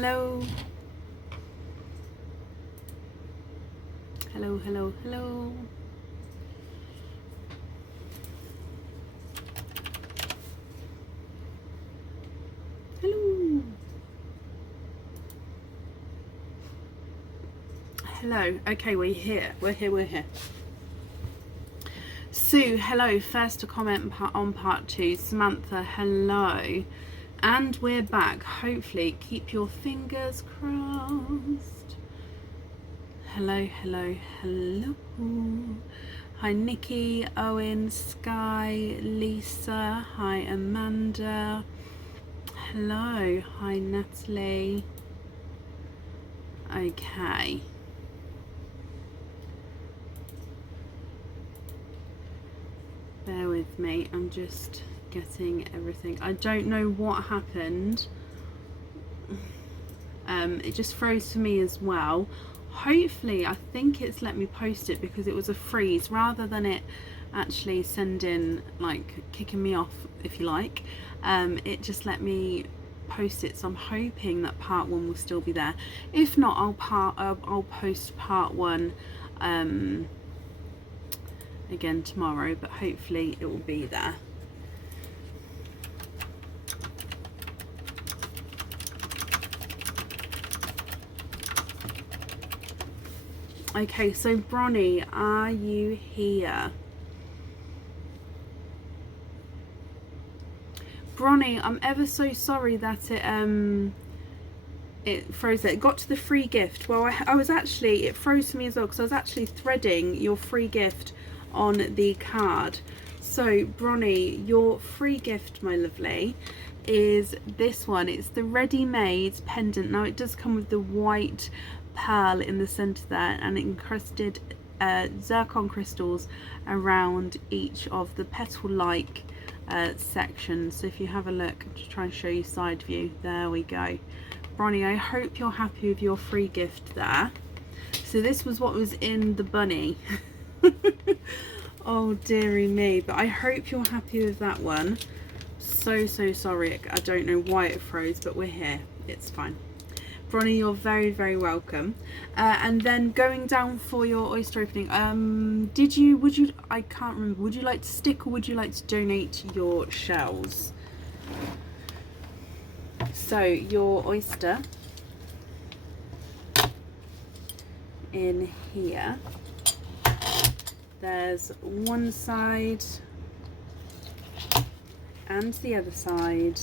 hello. Hello, hello, hello. Hello. Hello. Okay, we're here. We're here. Sue, hello. First to comment on part 2. Samantha, hello. And we're back. Hopefully, keep your fingers crossed. Hello, hello, hello. Hi, Nikki, Owen, Sky, Lisa. Hi, Amanda. Hello. Hi, Natalie. Okay. Bear with me. I'm just getting everything. I don't know what happened. It just froze for me as well. Hopefully, I think it's let me post it because it was a freeze rather than it actually sending, like, kicking me off, if you like. It just let me post it, so I'm hoping that part 1 will still be there. If not, I'll post part 1 again tomorrow, but hopefully it will be there. Okay, so Bronnie, are you here? Bronnie, I'm ever so sorry that it froze it. It got to the free gift. Well, I was actually, it froze me as well because I was actually threading your free gift on the card. So Bronnie, your free gift, my lovely, is this one. It's the ready-made pendant. Now it does come with the white pearl in the center there and encrusted zircon crystals around each of the petal-like sections. So if you have a look, to try and show you side view, there we go. Bronnie, I hope you're happy with your free gift there. So this was what was in the bunny. Oh dearie me, but I hope you're happy with that one. So sorry, I don't know why it froze, but we're here, it's fine. Bronnie, you're very, very welcome. And then going down for your oyster opening, I can't remember, would you like to stick or would you like to donate your shells? So your oyster in here, there's one side and the other side.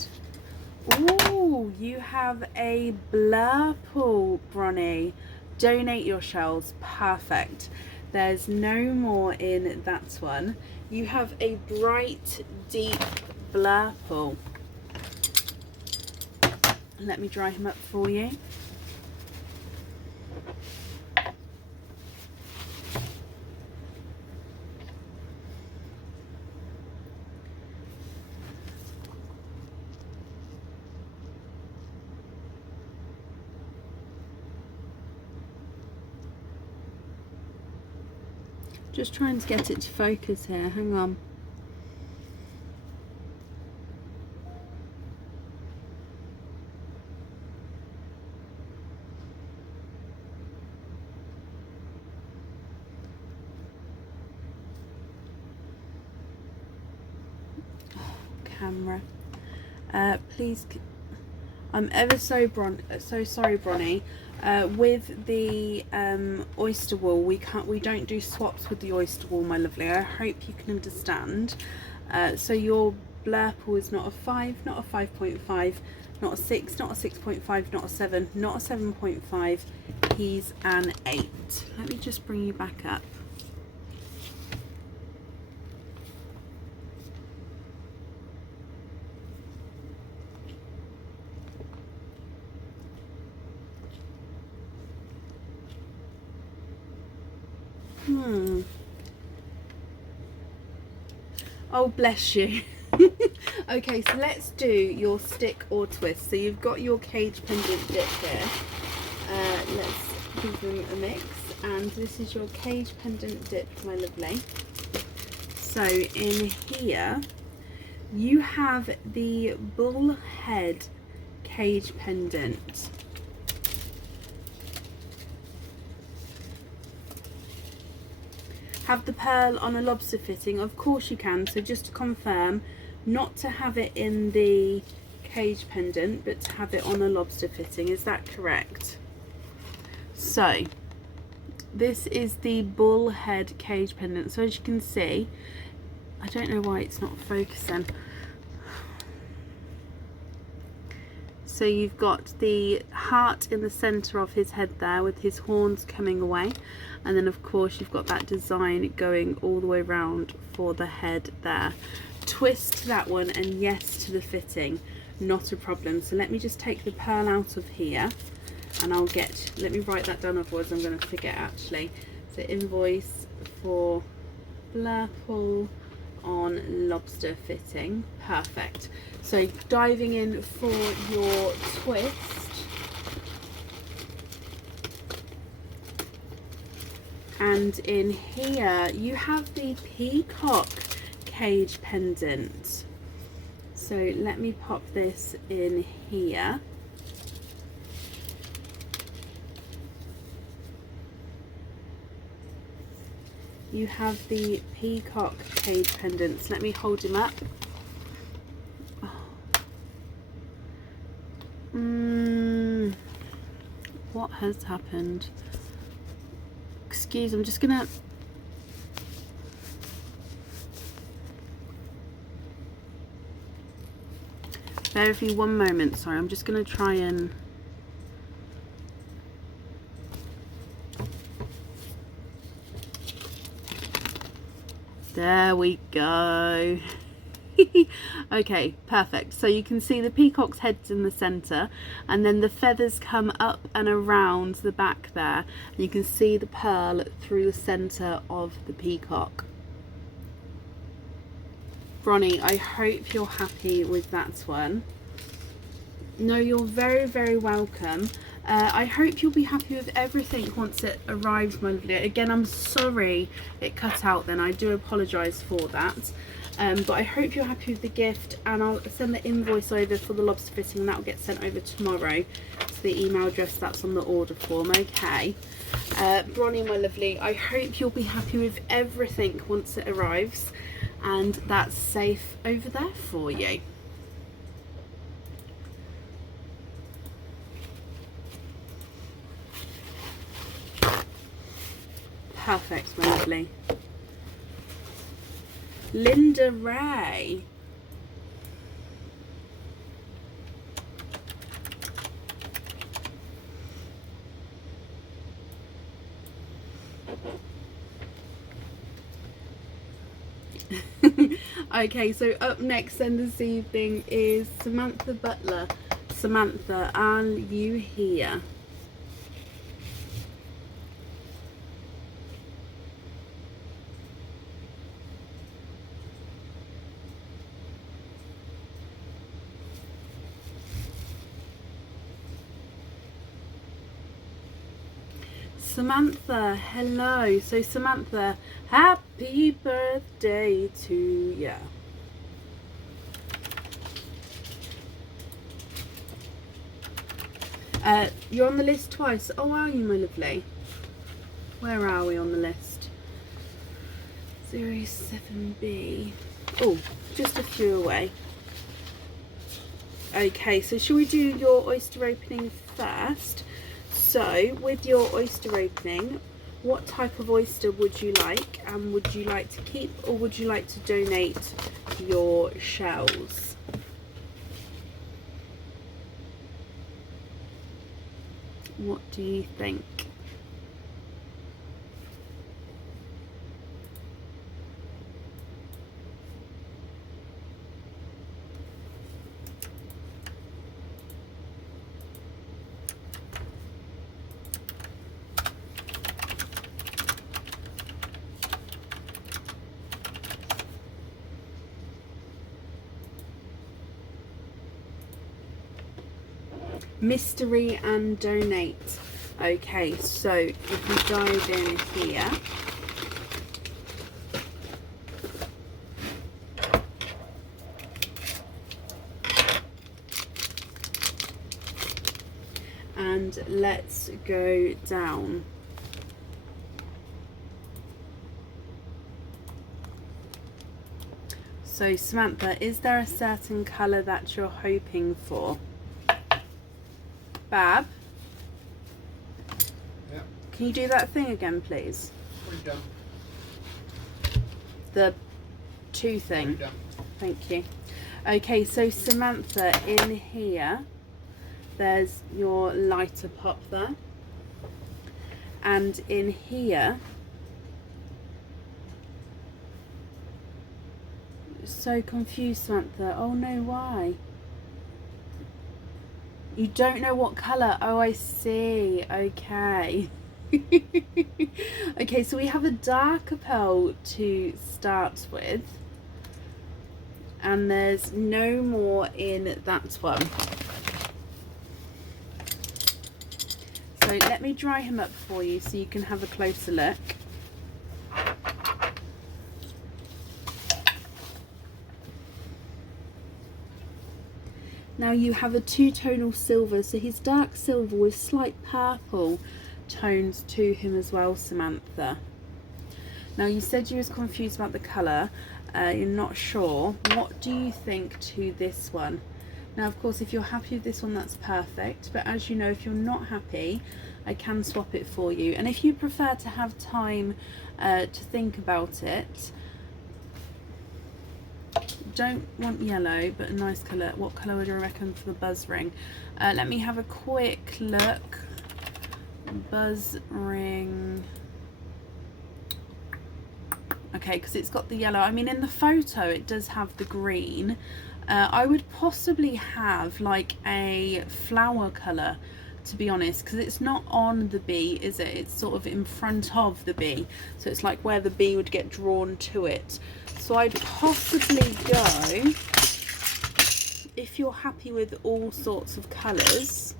Oh, you have a blurple, Bronnie. Donate your shells. Perfect. There's no more in that one. You have a bright, deep blurple. Let me dry him up for you. Just trying to get it to focus here, hang on. Camera. Please, I'm ever so sorry, Bronnie. With the oyster wool, we don't do swaps with the oyster wool, my lovely. I hope you can understand. So your blurple is not a 5, not a 5.5, not a 6, not a 6.5, not a 7, not a 7.5. He's an 8. Let me just bring you back up. Oh, bless you. Okay, so let's do your stick or twist. So you've got your cage pendant dip here. Let's give them a mix. And this is your cage pendant dip, my lovely. So in here, you have the bull head cage pendant. have the pearl on a lobster fitting? Of course you can. So just to confirm, not to have it in the cage pendant, but to have it on a lobster fitting. Is that correct? So this is the bullhead cage pendant. So as you can see, I don't know why it's not focusing. So you've got the heart in the center of his head there with his horns coming away, and then of course you've got that design going all the way around for the head there. Twist to that one and yes to the fitting, not a problem. So let me just take the pearl out of here and let me write that down, otherwise I'm going to forget actually. So invoice for Blurple on lobster fitting. Perfect. So diving in for your twist, and in here you have the peacock cage pendant. So let me pop this in here. You have the peacock cage pendants. Let me hold him up. What has happened? Excuse, I'm just gonna... Bear with me one moment, sorry, I'm just gonna try and... There we go. Okay, perfect. So you can see the peacock's head's in the center, and then the feathers come up and around the back there, and you can see the pearl through the center of the peacock. Bronnie, I hope you're happy with that one. No, you're very, very welcome. I hope you'll be happy with everything once it arrives, my lovely. Again, I'm sorry it cut out then. I do apologise for that. But I hope you're happy with the gift, and I'll send the invoice over for the lobster fitting, and that will get sent over tomorrow to the email address that's on the order form, okay? Bronnie, my lovely, I hope you'll be happy with everything once it arrives, and that's safe over there for you. Perfect, my lovely. Linda Ray. Okay, so up next then this evening is Samantha Butler. Samantha, are you here? Samantha, hello. So Samantha, happy birthday to you. You're on the list twice. Oh, are you, my lovely? Where are we on the list? 07B. Oh, just a few away. Okay, so shall we do your oyster opening first? So, with your oyster opening, what type of oyster would you like? And would you like to keep, or would you like to donate your shells? What do you think? Mystery and donate. Okay, so if we dive in here, and let's go down. So Samantha, is there a certain colour that you're hoping for? Bab? Yeah. Can you do that thing again, please? Already done. The two thing. Already done. Thank you. Okay, so Samantha, in here, there's your lighter pop there. And in here, so confused, Samantha. Oh no, why? You don't know what colour? Oh, I see. Okay. Okay, so we have a darker pearl to start with. And there's no more in that one. So let me dry him up for you so you can have a closer look. Now you have a two-tonal silver, so he's dark silver with slight purple tones to him as well, Samantha. Now you said you was confused about the colour, you're not sure. What do you think to this one? Now of course if you're happy with this one, that's perfect, but as you know, if you're not happy, I can swap it for you. And if you prefer to have time to think about it, don't want yellow, but a nice colour. What colour would I reckon for the buzz ring? Let me have a quick look. Buzz ring. Okay, because it's got the yellow. I mean, in the photo it does have the green. I would possibly have like a flower colour, to be honest, because it's not on the bee, is it? It's sort of in front of the bee, so it's like where the bee would get drawn to it. So I'd possibly go, if you're happy with all sorts of colours,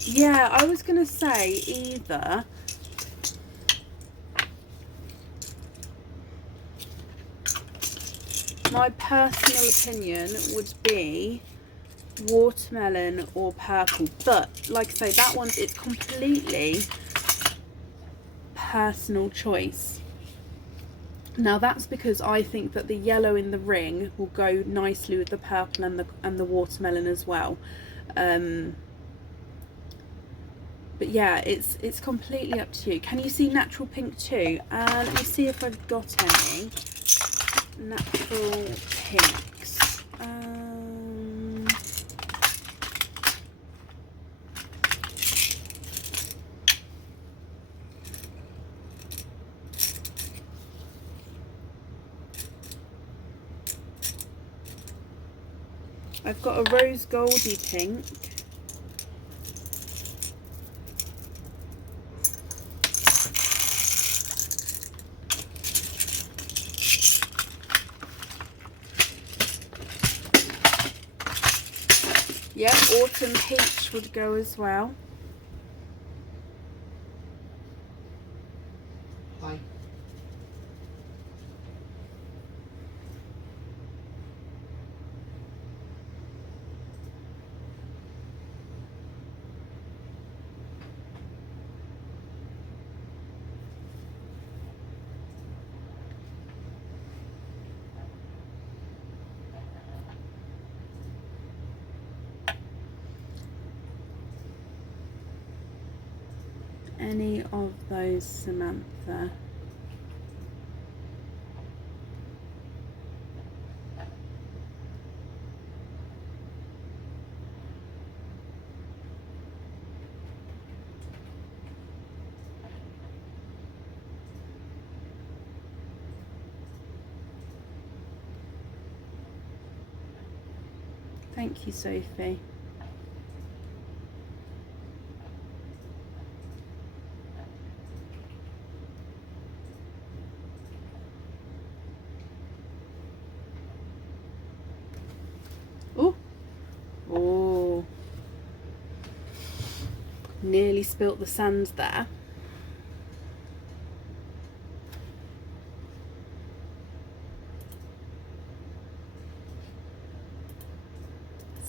yeah, I was going to say either my personal opinion would be watermelon or purple, but like I say, that one's, it's completely personal choice. Now that's because I think that the yellow in the ring will go nicely with the purple and the watermelon as well. But yeah, it's completely up to you. Can you see natural pink too? Let me see if I've got any natural pinks. I've got a rose goldy pink. Yeah, autumn peach would go as well. Hi. Any of those, Samantha? Thank you, Sophie. Oh, oh, nearly spilt the sand there.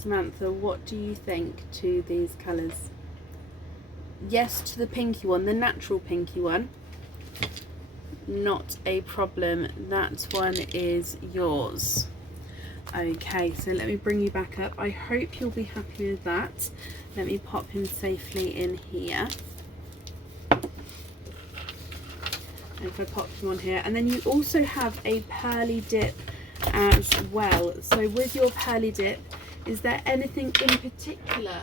Samantha, what do you think to these colours? Yes to the pinky one, the natural pinky one. Not a problem, that one is yours. Okay, so let me bring you back up. I hope you'll be happy with that. Let me pop him safely in here. If I pop him on here, and then you also have a pearly dip as well. So with your pearly dip, is there anything in particular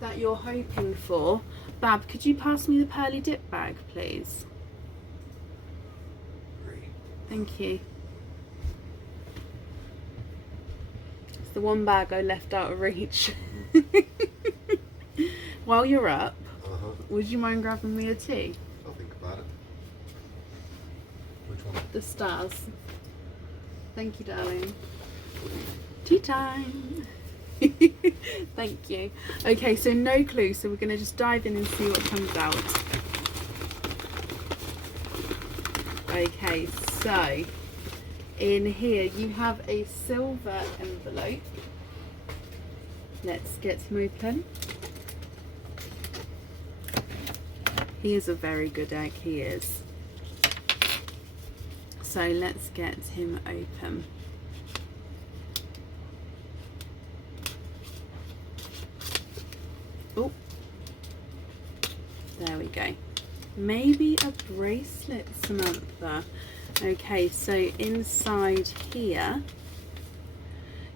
that you're hoping for? Bab, could you pass me the pearly dip bag, please? Great. Thank you. It's the one bag I left out of reach. While you're up, would you mind grabbing me a tea? I'll think about it. Which one? The stars. Thank you, darling. Tea time. Thank you. Okay, so no clue, so we're going to just dive in and see what comes out. Okay, so in here you have a silver envelope. Let's get him open. He is a very good egg, he is. So let's get him open. Oh, there we go. Maybe a bracelet, Samantha. Okay, so inside here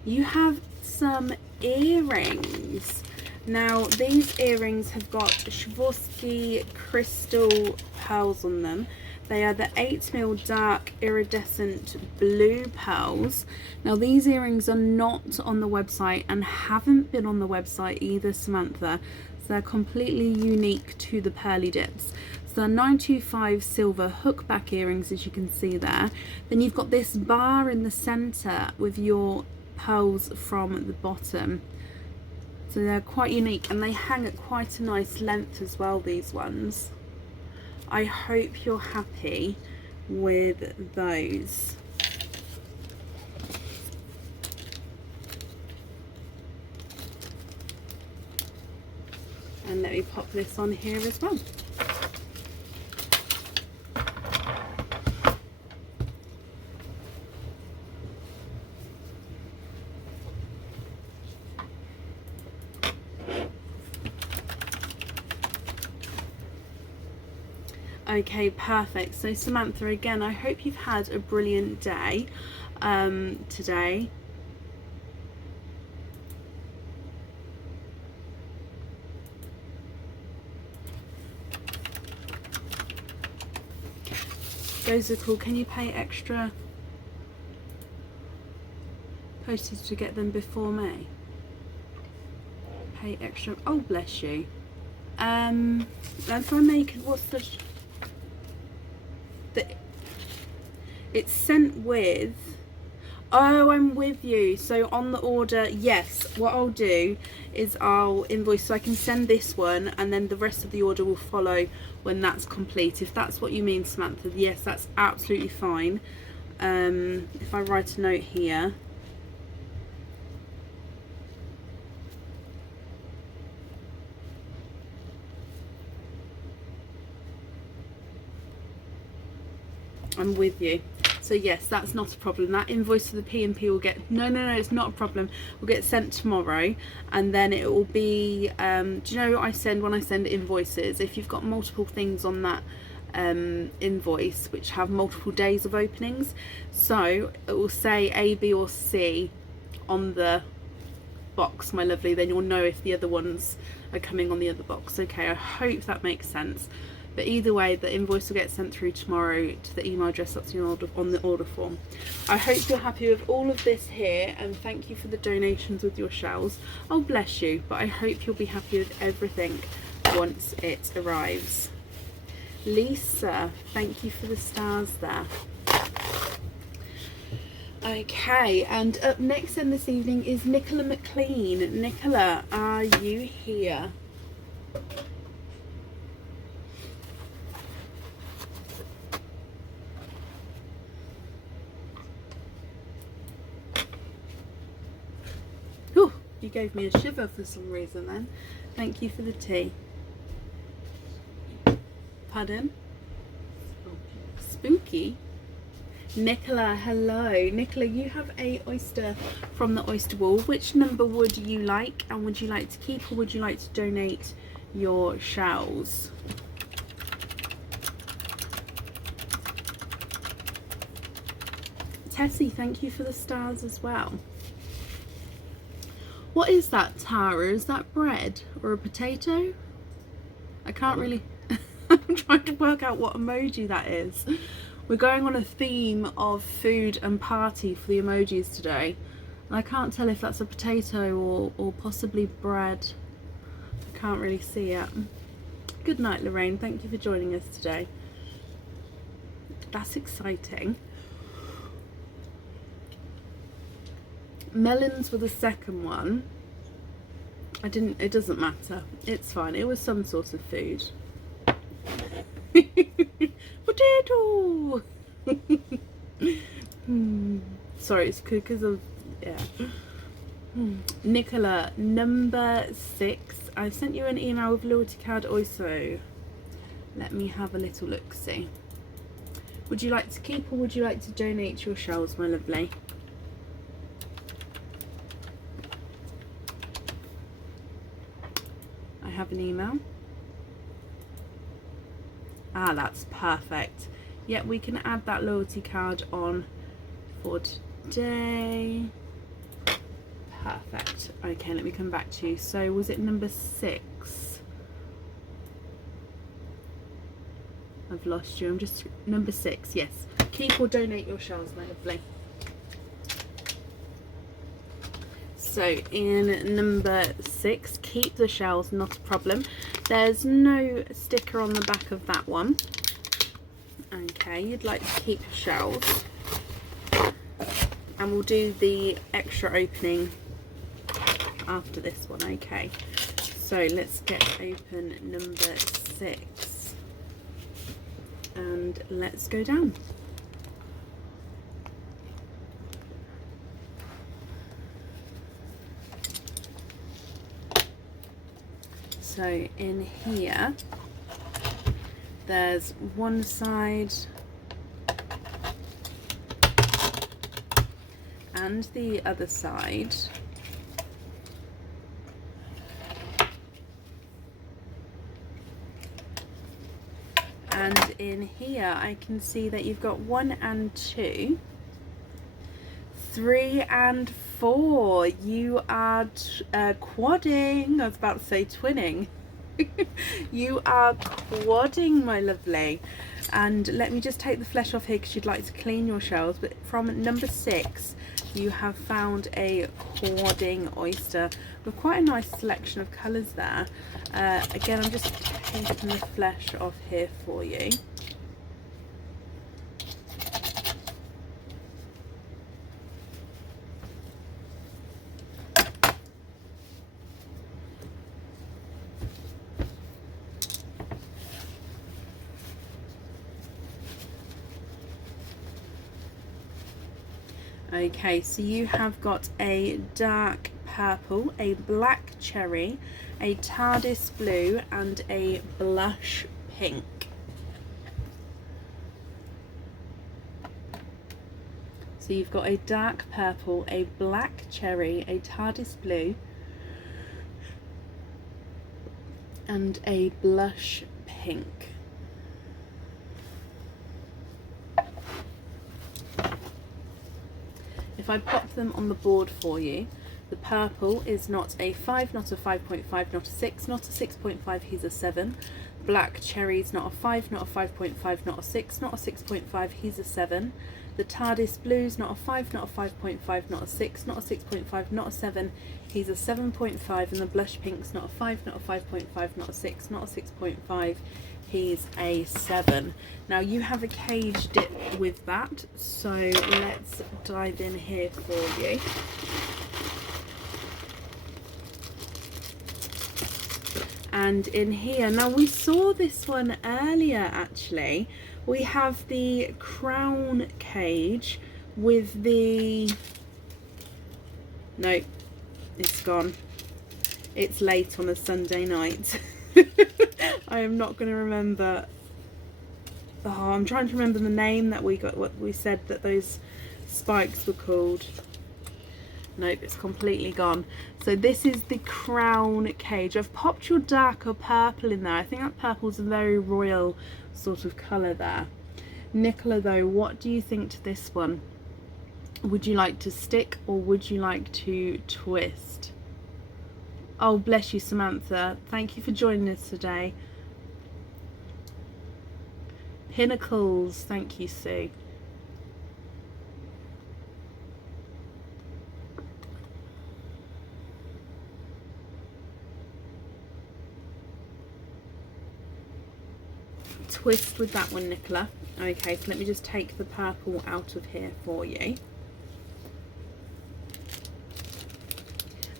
you have some earrings. Now these earrings have got Swarovski crystal pearls on them. They are the 8mm dark iridescent blue pearls. Now these earrings are not on the website and haven't been on the website either, Samantha. So they're completely unique to the pearly dips. So they're 925 silver hookback earrings, as you can see there. Then you've got this bar in the center with your pearls from the bottom. So they're quite unique and they hang at quite a nice length as well, these ones. I hope you're happy with those. And let me pop this on here as well. Okay, perfect. So Samantha, again, I hope you've had a brilliant day today. Those are cool. Can you pay extra postage to get them before May? Pay extra. Oh, bless you. If I make, what's the it's sent with, oh, I'm with you. So on the order, yes, what I'll do is I'll invoice, so I can send this one and then the rest of the order will follow when that's complete. If that's what you mean, Samantha, yes, that's absolutely fine. If I write a note here, I'm with you. So yes, that's not a problem. That invoice for the P&P will get, no, it's not a problem. We'll get sent tomorrow, and then it will be, do you know what I send when I send invoices? If you've got multiple things on that invoice which have multiple days of openings, so it will say A, B or C on the box, my lovely, then you'll know if the other ones are coming on the other box. Okay, I hope that makes sense. But either way, the invoice will get sent through tomorrow to the email address that's on the order form. I hope you're happy with all of this here, and thank you for the donations with your shells. Oh, bless you, but I hope you'll be happy with everything once it arrives. Lisa, thank you for the stars there. Okay, and up next then this evening is Nicola McLean. Nicola, are you here? Whew, You gave me a shiver for some reason then. Thank you for the tea. Pardon? Spooky? Nicola, hello. Nicola, you have a oyster from the oyster wall. Which number would you like, and would you like to keep or would you like to donate your shells? Tessie, thank you for the stars as well. What is that, Tara? Is that bread or a potato? I can't really... I'm trying to work out what emoji that is. We're going on a theme of food and party for the emojis today. And I can't tell if that's a potato or possibly bread. I can't really see it. Good night, Lorraine. Thank you for joining us today. That's exciting. Melons were the second one. It doesn't matter. It's fine. It was some sort of food. Potato! Sorry, it's because of, yeah. Nicola, number 6. I sent you an email with loyalty card also. Let me have a little look, see. Would you like to keep or would you like to donate your shells, my lovely? I have an email. Ah, that's perfect. Yep, we can add that loyalty card on for today. Perfect. Okay, let me come back to you. So was it number 6? I've lost you. I'm just number 6. Yes. Keep or donate your shells, my lovely. So in number 6, keep the shells, not a problem. There's no sticker on the back of that one. Okay, you'd like to keep your shells. And we'll do the extra opening after this one. Okay, so let's get open number 6. And let's go down. So in here, there's one side and the other side. And in here, I can see that you've got 1 and 2, 3 and 4. You are quadding. I was about to say twinning. You are quadding, my lovely. And let me just take the flesh off here because you'd like to clean your shells. But from number 6, you have found a quadding oyster with quite a nice selection of colours there. Again, I'm just taking the flesh off here for you. Okay, so you have got a dark purple, a black cherry, a TARDIS blue and a blush pink. So you've got a dark purple, a black cherry, a TARDIS blue and a blush pink. If I pop them on the board for you, the purple is not a 5, not a 5.5, not a 6, not a 6.5, he's a 7. Black cherry's not a 5, not a 5.5, not a 6, not a 6.5, he's a 7. The TARDIS blue's not a 5, not a 5.5, not a 6, not a 6.5, not a 7, he's a 7.5. And the blush pink's not a 5, not a 5.5, not a 6, not a 6.5, he's a 7. Now you have a cage dip with that, so let's dive in here for you. And in here, now we saw this one earlier actually. We have the crown cage with the, no, It's gone. It's late on a Sunday night. I am not going to remember. Oh, I'm trying to remember the name that we got, what we said that those spikes were called. Nope, it's completely gone. So this is the crown cage. I've popped your darker purple in there. I think that purple's a very royal sort of colour there. Nicola, though, what do you think to this one? Would you like to stick or would you like to twist? Oh, bless you, Samantha. Thank you for joining us today. Pinnacles. Thank you, Sue. Twist with that one, Nicola. Okay, so let me just take the purple out of here for you.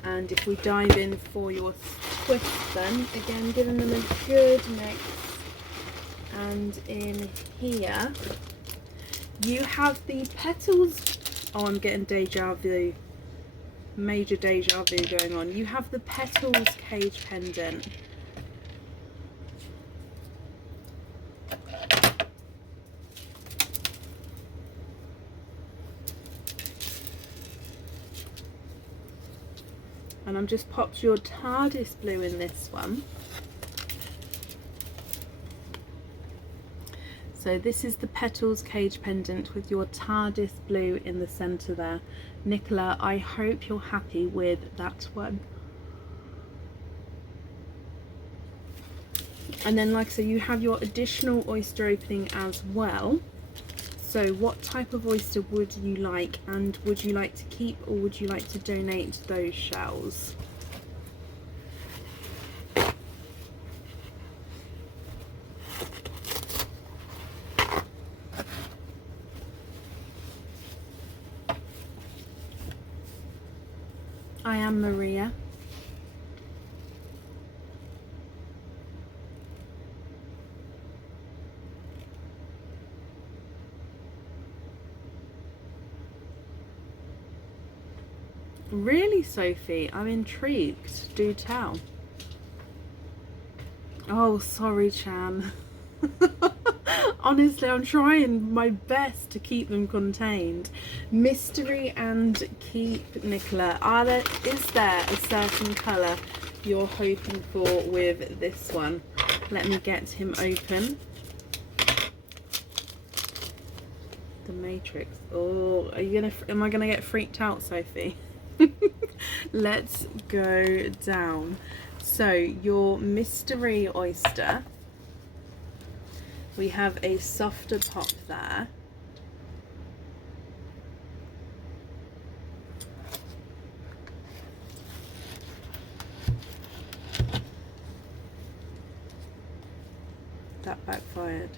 And if we dive in for your twist then, again giving them a good mix. And in here, you have the petals. Oh, I'm getting deja vu. Major deja vu going on. You have the petals cage pendant. And I'm just popped your TARDIS blue in this one. So this is the petals cage pendant with your TARDIS blue in the centre there. Nicola, I hope you're happy with that one. And then, like I said, you have your additional oyster opening as well. So what type of oyster would you like, and would you like to keep or would you like to donate those shells? I am Maria. Really, Sophie? I'm intrigued. Do tell. Oh, sorry, Chan. Honestly, I'm trying my best to keep them contained. Mystery and keep, Nicola. Is there a certain colour you're hoping for with this one? Let me get him open. The Matrix. Oh, am I gonna get freaked out, Sophie? Let's go down. So your mystery oyster, we have a softer pop there. That backfired.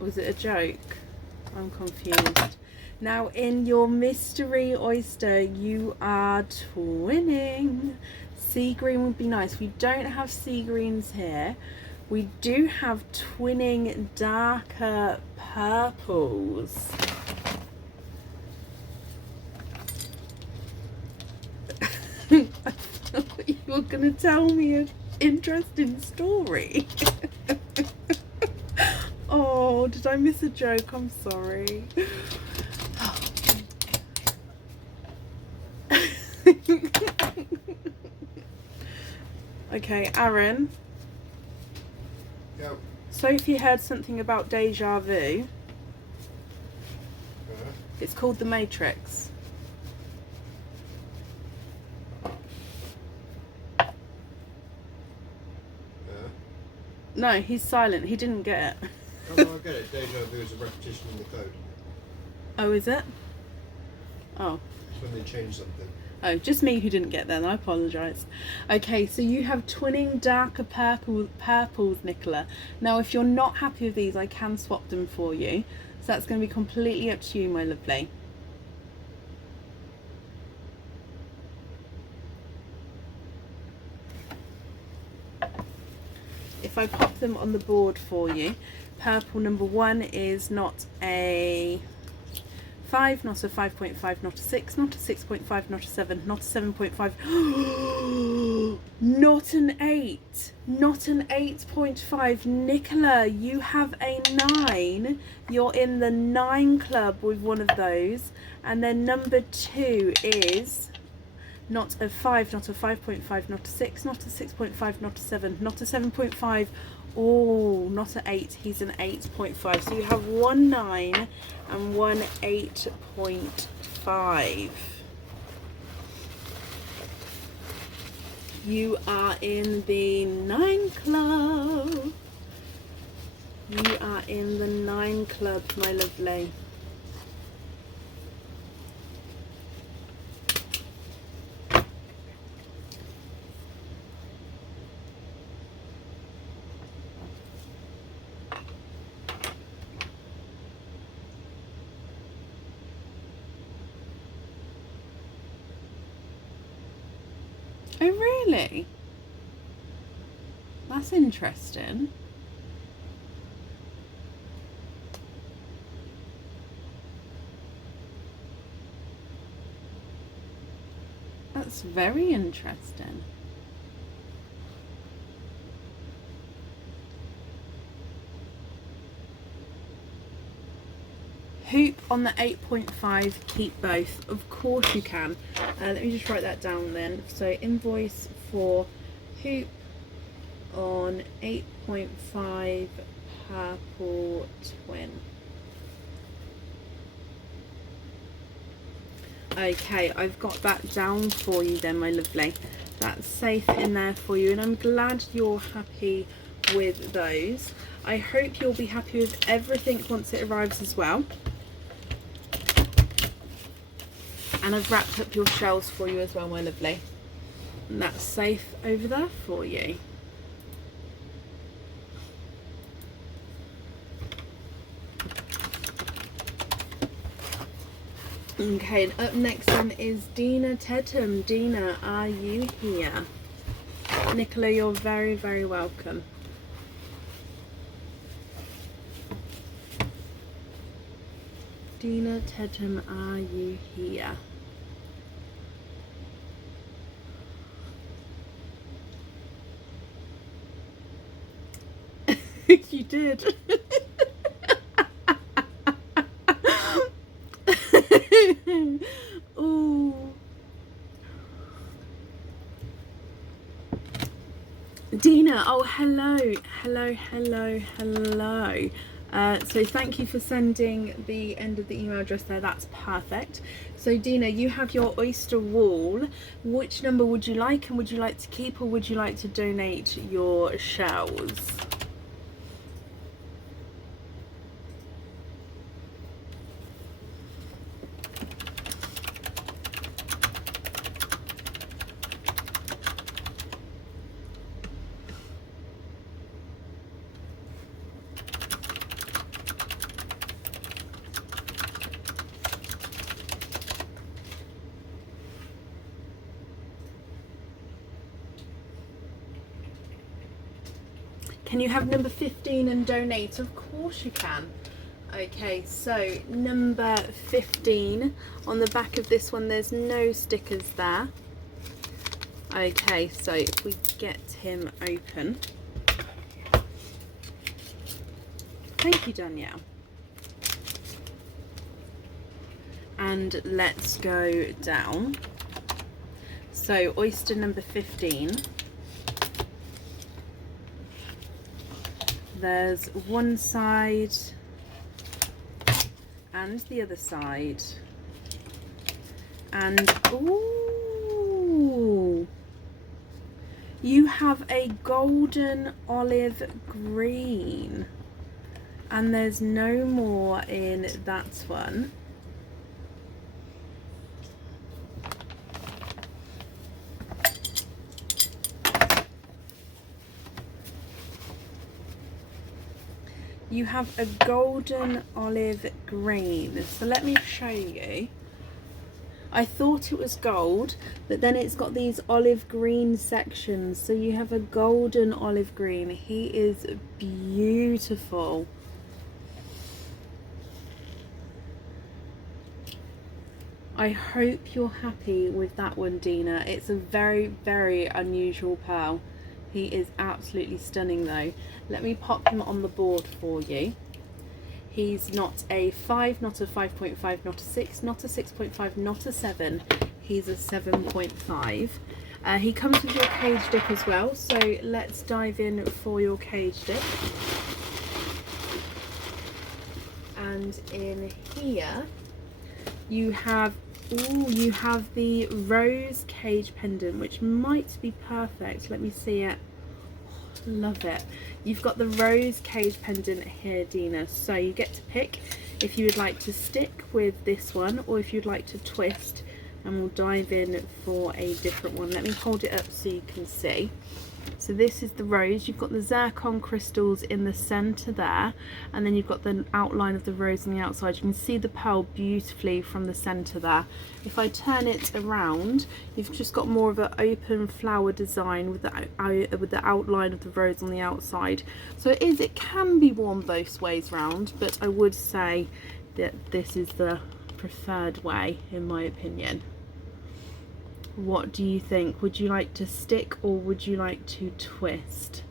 Was it a joke? I'm confused. Now in your mystery oyster, you are twinning. Sea green would be nice. We don't have sea greens here. We do have twinning darker purples. I thought you were going to tell me an interesting story. Oh, did I miss a joke? I'm sorry. Okay, Aaron. Yep. Sophie heard something about deja vu. It's called The Matrix. No, he's silent. He didn't get it. Oh, no, I get it. Deja vu is a repetition in the code. Oh, is it? Oh. It's when they change something. Oh, just me who didn't get there. I apologise. Okay, so you have twinning darker purples, Nicola. Now, if you're not happy with these, I can swap them for you. So that's going to be completely up to you, my lovely. If I pop them on the board for you, purple number 1 is not a 5, not a 5.5, not a 6, not a 6.5, not a 7, not a 7.5. Not an 8, not an 8.5. Nicola, you have a 9. You're in the 9 club with one of those. And then number 2 is not a 5, not a 5.5, not a 6, not a 6.5, not a 7, not a 7.5. Oh, not an 8. He's an 8.5. So you have 1 9 and 1 8.5. You are in the 9 club. You are in the 9 club, my lovely. Oh, really? That's interesting. That's very interesting. Hoop on the 8.5, keep both. Of course you can. Let me just write that down then. So invoice for hoop on 8.5 purple twin. Okay, I've got that down for you then, my lovely. That's safe in there for you, and I'm glad you're happy with those. I hope you'll be happy with everything once it arrives as well. And I've wrapped up your shells for you as well, my lovely. And that's safe over there for you. Okay, and up next then is Dina Tedham. Dina, are you here? Nicola, you're very, very welcome. Dina Tedham, are you here? You did. Ooh. Dina, oh hello, hello, hello, hello. So thank you for sending the end of the email address there. That's perfect. So Dina, you have your oyster wall. Which number would you like, and would you like to keep, or would you like to donate your shells? Can you have number 15 and donate? Of course you can. Okay, so number 15, on the back of this one there's no stickers there. Okay, so if we get him open. Thank you, Danielle. And let's go down. So oyster number 15. There's one side and the other side, and ooh, you have a golden olive green, and there's no more in that one. You have a golden olive green. So let me show you. I thought it was gold, but then it's got these olive green sections. So you have a golden olive green. He is beautiful. I hope you're happy with that one, Dina. It's a very, very unusual pearl. He is absolutely stunning though. Let me pop him on the board for you. He's not a 5, not a 5.5, not a 6, not a 6.5, not a 7. He's a 7.5. He comes with your cage dip as well, so let's dive in for your cage dip. And in here you have the rose cage pendant, which might be perfect. Let me see it. Love it. You've got the rose cage pendant here, Dina, so you get to pick if you would like to stick with this one or if you'd like to twist, and we'll dive in for a different one. Let me hold it up so you can see. So this is the rose. You've got the zircon crystals in the center there, and then you've got the outline of the rose on the outside. You can see the pearl beautifully from the center there. If I turn it around, you've just got more of an open flower design with the outline of the rose on the outside. So it can be worn both ways round, but I would say that this is the preferred way in my opinion. What do you think? Would you like to stick or would you like to twist?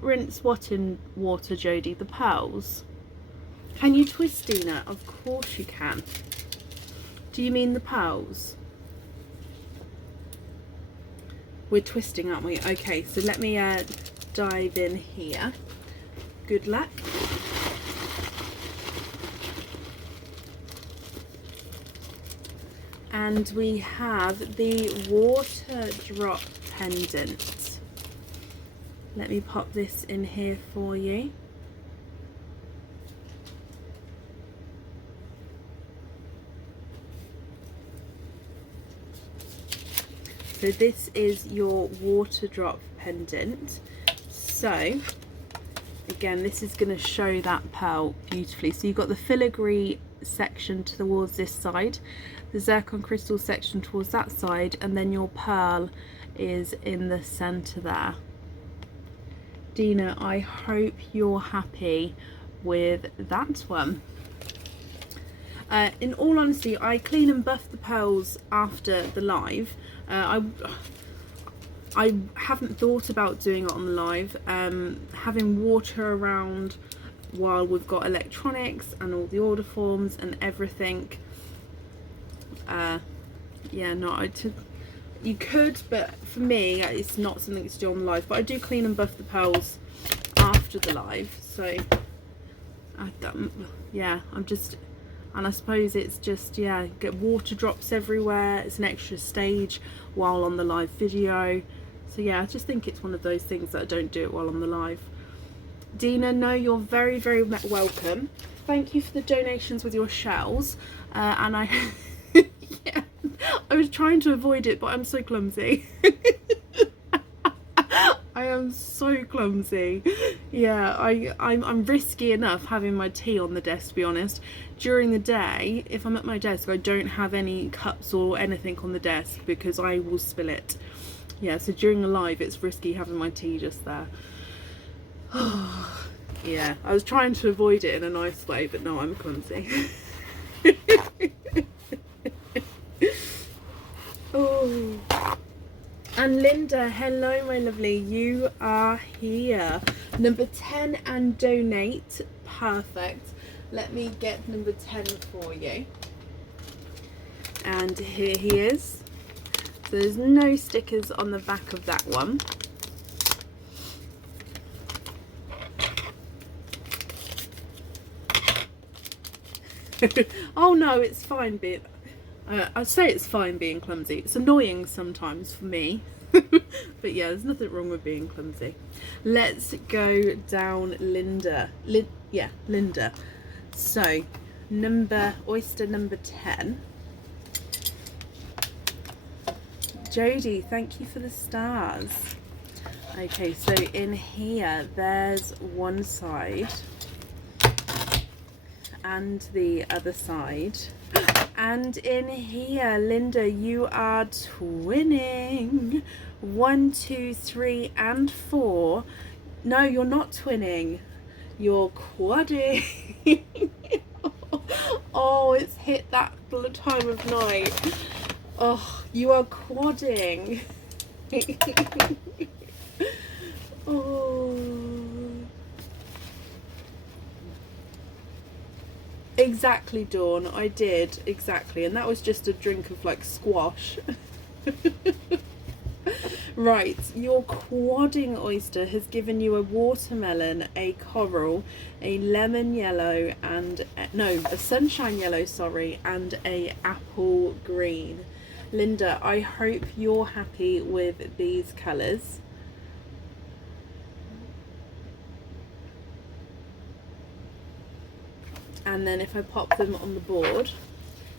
Rinse what in water, Jodie? The pearls? Can you twist, Dina? Of course you can. Do you mean the pearls? We're twisting, aren't we? Okay, so let me dive in here. Good luck. And we have the water drop pendant. Let me pop this in here for you. So this is your water drop pendant. So again, this is going to show that pearl beautifully. So you've got the filigree section towards this side, the zircon crystal section towards that side, and then your pearl is in the center there. Dina, I hope you're happy with that one. In all honesty, I clean and buff the pearls after the live. I haven't thought about doing it on the live. Having water around while we've got electronics and all the order forms and everything. Yeah, no, you could, but for me, it's not something to do on the live. But I do clean and buff the pearls after the live. So, yeah, and I suppose it's just, yeah, get water drops everywhere. It's an extra stage while on the live video. So yeah, I just think it's one of those things that I don't do it while on the live. Dina, no, you're very, very welcome. Thank you for the donations with your shells. And I, yeah, I was trying to avoid it, but I'm so clumsy. I am so clumsy. Yeah, I'm risky enough having my tea on the desk, to be honest. During the day, if I'm at my desk, I don't have any cups or anything on the desk because I will spill it. Yeah, so during the live, it's risky having my tea just there. Yeah, I was trying to avoid it in a nice way, but no, I'm clumsy. Oh. And Linda, hello my lovely, you are here. Number 10 and donate, perfect. Let me get number 10 for you. And here he is. So there's no stickers on the back of that one. Oh no, it's fine being, I'd say it's fine being clumsy. It's annoying sometimes for me. But yeah, there's nothing wrong with being clumsy. Let's go down Linda. Linda. So, oyster number 10. Jodie, thank you for the stars. Okay, so in here, there's one side and the other side. And in here, Linda, you are twinning. 1, 2, 3, and 4. No, you're not twinning. You're quadding. Oh, it's hit that time of night. Oh, you are quadding. Oh. Exactly, Dawn. I did. Exactly. And that was just a drink of like squash. Right, your quadding oyster has given you a watermelon, a coral, a lemon yellow, and a sunshine yellow, sorry, and a apple green. Linda, I hope you're happy with these colours. And then if I pop them on the board,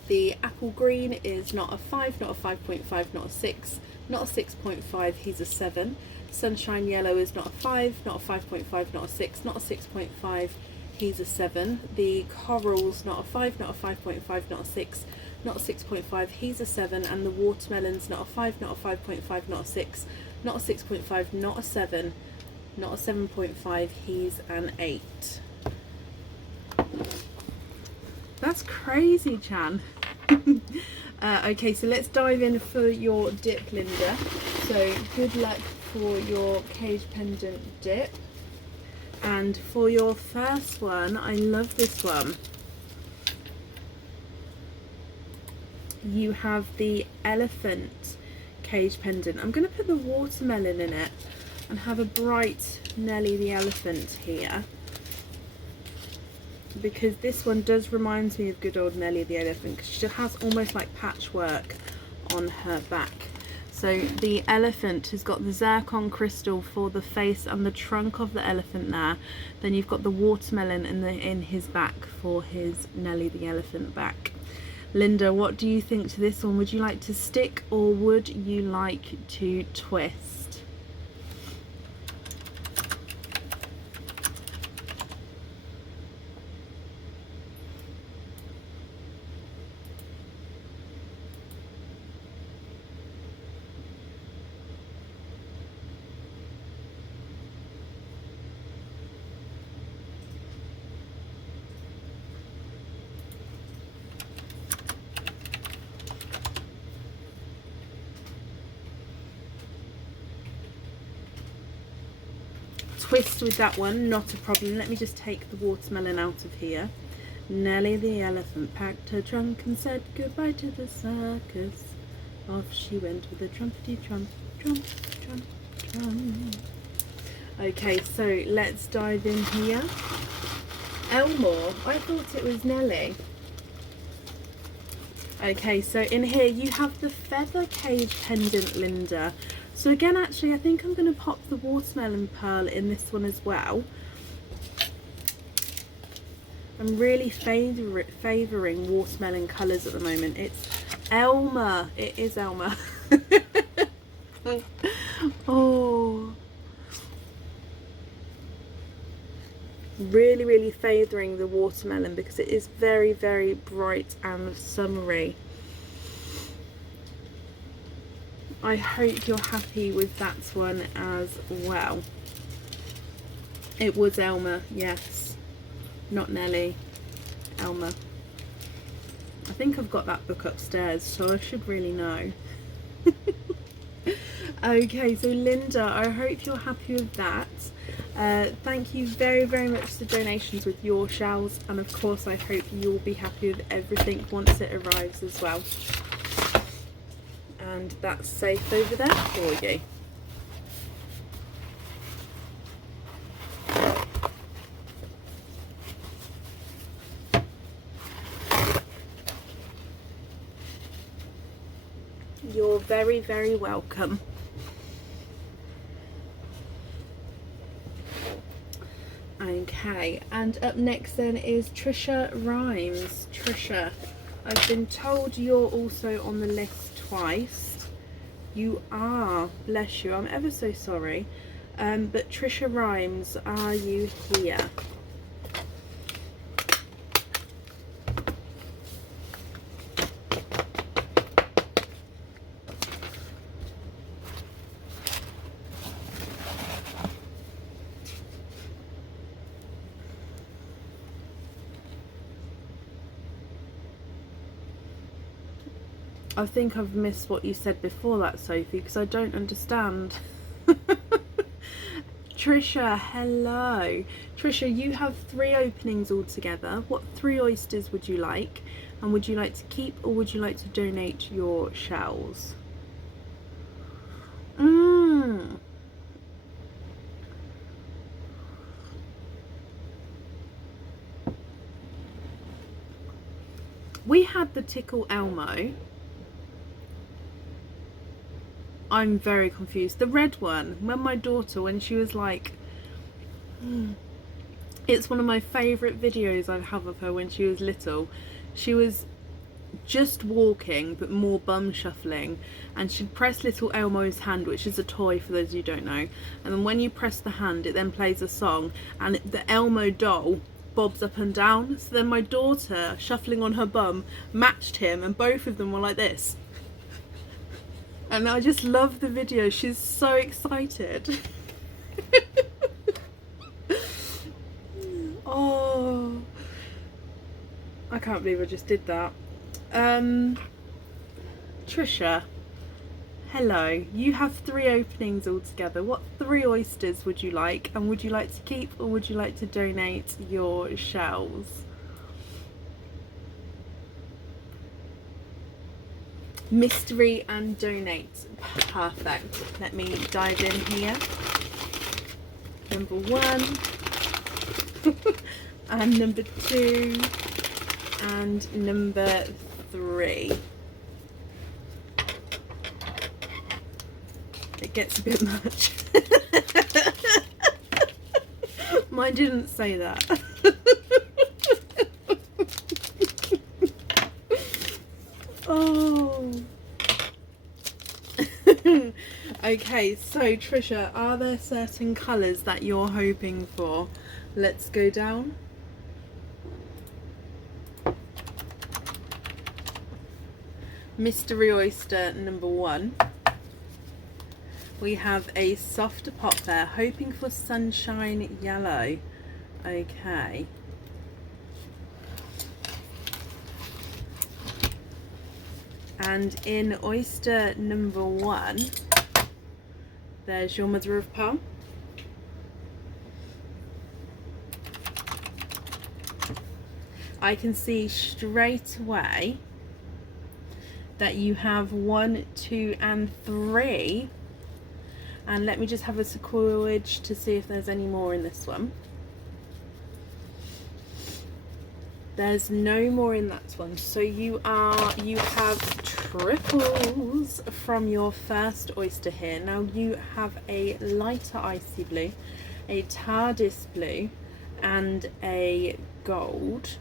the apple green is not a 5, not a 5.5, not a 6, not a 6.5, he's a 7. Sunshine yellow is not a 5, not a 5.5, not a 6, not a 6.5, he's a 7. The coral's not a 5, not a 5.5, not a 6, not a 6.5, he's a 7. And the watermelon's not a 5, not a 5.5, not a 6, not a 6.5, not a 7, not a 7.5, he's an 8. That's crazy, Chan. Okay, so let's dive in for your dip, Linda. So good luck for your cage pendant dip. And for your first one, I love this one. You have the elephant cage pendant. I'm going to put the watermelon in it and have a bright Nelly the elephant here, because this one does remind me of good old Nelly the elephant, because she has almost like patchwork on her back. So the elephant has got the zircon crystal for the face and the trunk of the elephant there. Then you've got the watermelon in his back for his Nelly the elephant back. Linda, what do you think to this one? Would you like to stick or would you like to twist? Twist with that one, not a problem. Let me just take the watermelon out of here. Nelly the elephant packed her trunk and said goodbye to the circus. Off she went with a trumpety trump, trump, trump, trump. Okay, so let's dive in here. Elmore, I thought it was Nelly. Okay, so in here you have the feather cage pendant, Linda. So again, actually, I think I'm going to pop the watermelon pearl in this one as well. I'm really favouring watermelon colours at the moment. It's Elma. It is Elma. Oh. Really, really favouring the watermelon because it is very, very bright and summery. I hope you're happy with that one as well. It was Elma, yes. Not Nelly. Elma. I think I've got that book upstairs, so I should really know. Okay, so Linda, I hope you're happy with that. Thank you very, very much for the donations with your shells, and of course I hope you'll be happy with everything once it arrives as well. And that's safe over there for you. You're very, very welcome. Okay, and up next then is Trisha Rhymes. Trisha, I've been told you're also on the list twice. You are, bless you, I'm ever so sorry. But Trisha Rhymes, are you here? I think I've missed what you said before that, Sophie, because I don't understand. Trisha, hello. Trisha, you have 3 openings altogether. What 3 oysters would you like? And would you like to keep or would you like to donate your shells? We had the Tickle Elmo. I'm very confused. The red one, when my daughter, when she was like, it's one of my favourite videos I have of her when she was little. She was just walking, but more bum shuffling, and she'd press little Elmo's hand, which is a toy for those who don't know, and then when you press the hand, it then plays a song, and the Elmo doll bobs up and down. So then my daughter, shuffling on her bum, matched him, and both of them were like this. And I just love the video. She's so excited. Oh, I can't believe I just did that. Trisha, hello. You have 3 openings altogether. What 3 oysters would you like? And would you like to keep or would you like to donate your shells? Mystery and donate. Perfect. Let me dive in here. Number 1 and number 2 and number 3. It gets a bit much. Mine didn't say that. Oh. Okay, so Trisha, are there certain colours that you're hoping for? Let's go down. Mystery oyster number 1. We have a softer pop there, hoping for sunshine yellow. Okay. And in oyster number 1, there's your mother of pearl. I can see straight away that you have 1, 2 and 3. And let me just have a sequoiage to see if there's any more in this one. There's no more in that one. So you have triples from your first oyster here. Now you have a lighter icy blue, a TARDIS blue, and a gold.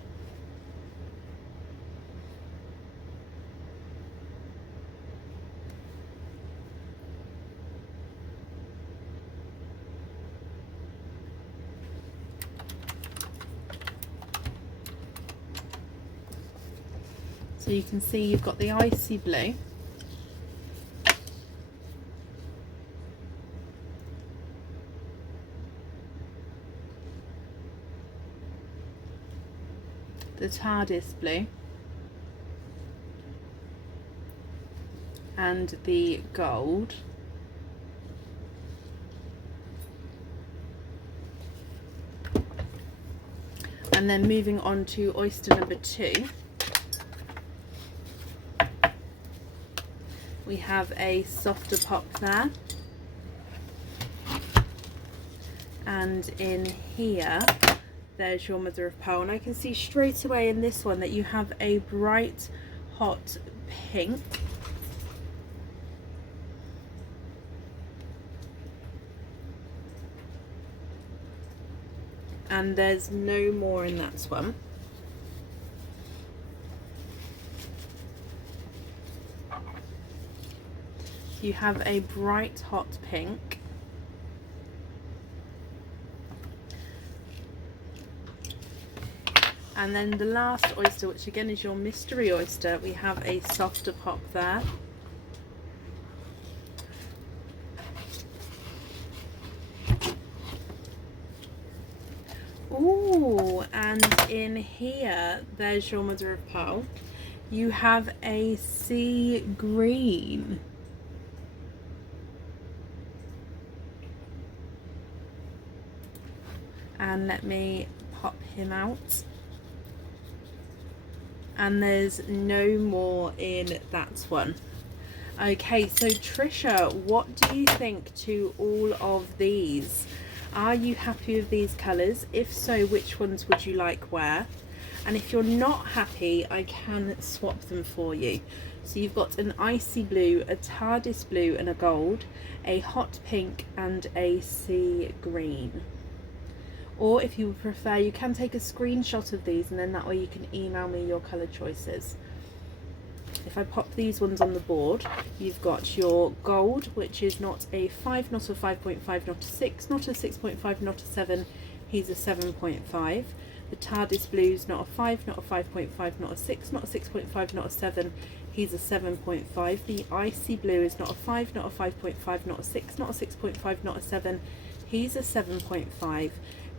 So you can see you've got the icy blue, the TARDIS blue, and the gold. And then moving on to oyster number 2. We have a softer pop there, and in here there's your mother of pearl, and I can see straight away in this one that you have a bright hot pink, and there's no more in that one. You have a bright hot pink, and then the last oyster, which again is your mystery oyster, we have a softer pop there, ooh, and in here there's your mother of pearl. You have a sea green. And let me pop him out. And there's no more in that one. Okay, so Trisha, what do you think to all of these? Are you happy with these colours? If so, which ones would you like where? And if you're not happy, I can swap them for you. So you've got an icy blue, a TARDIS blue and a gold, a hot pink and a sea green. Or if you would prefer, you can take a screenshot of these and then that way you can email me your colour choices. If I pop these ones on the board, you've got your gold, which is not a 5, not a 5.5, not a 6, not a 6.5, not a 7, he's a 7.5. The TARDIS blue's not a 5, not a 5.5, not a 6, not a 6.5, not a 7, he's a 7.5. The icy blue is not a 5, not a 5.5, not a 6, not a 6.5, not a 7, he's a 7.5.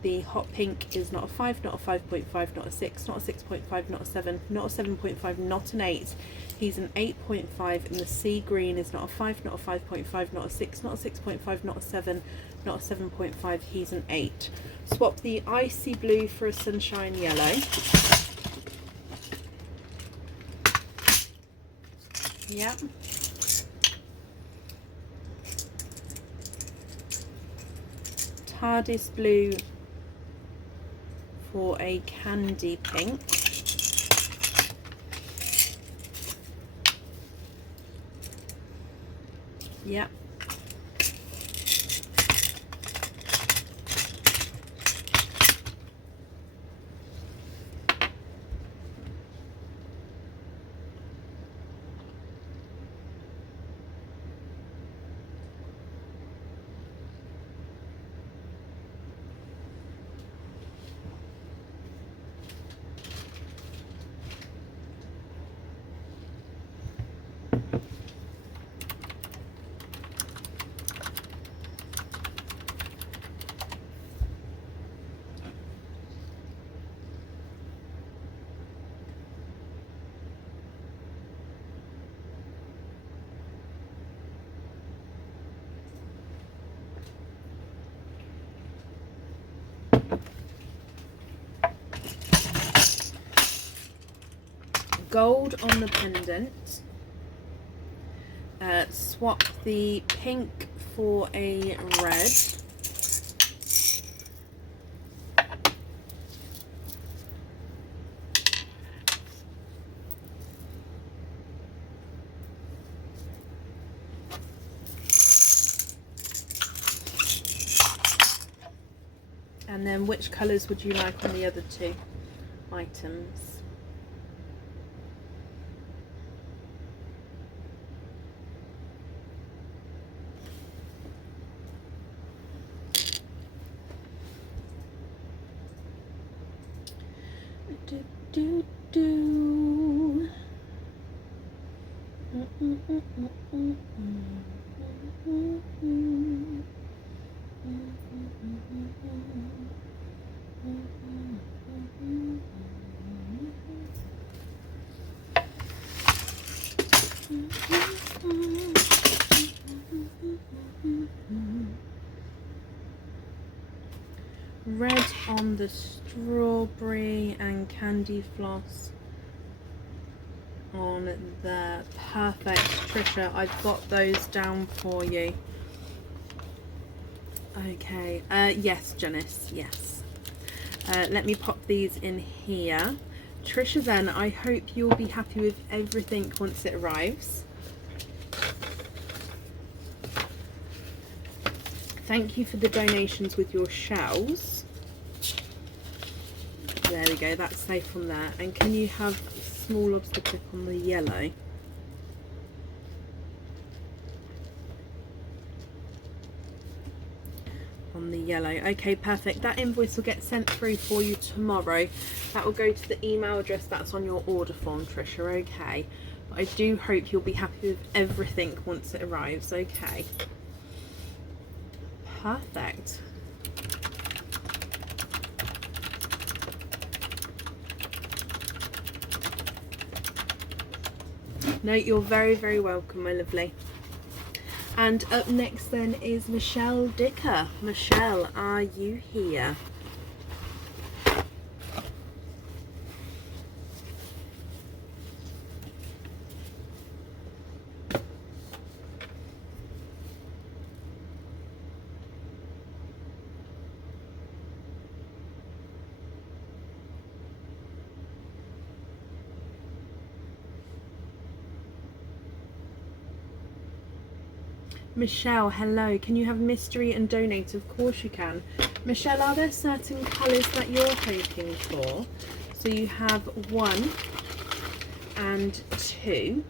The hot pink is not a 5, not a 5.5, not a 6, not a 6.5, not a 7, not a 7.5, not an 8. He's an 8.5. And the sea green is not a 5, not a 5.5, not a 6, not a 6.5, not a 7, not a 7.5. He's an 8. Swap the icy blue for a sunshine yellow. Yep. TARDIS blue for a candy pink. Yep. Gold on the pendant. Swap the pink for a red. And then which colours would you like on the other two items? Red on the strawberry and candy floss on the perfect. Trisha, I've got those down for you. Okay, yes Janice, yes. Let me pop these in here. Trisha, then I hope you'll be happy with everything once it arrives. Thank you for the donations with your shells. There we go, that's safe from there. And can you have small lobster clip on the yellow? On the yellow. Okay, perfect. That invoice will get sent through for you tomorrow. That will go to the email address that's on your order form, Trisha, okay? But I do hope you'll be happy with everything once it arrives, okay? Perfect. No, you're very, very welcome, my lovely. And up next then is Michelle Dicker. Michelle, are you here? Michelle, hello. Can you have mystery and donate? Of course you can. Michelle, are there certain colours that you're hoping for? So you have 1 and 2.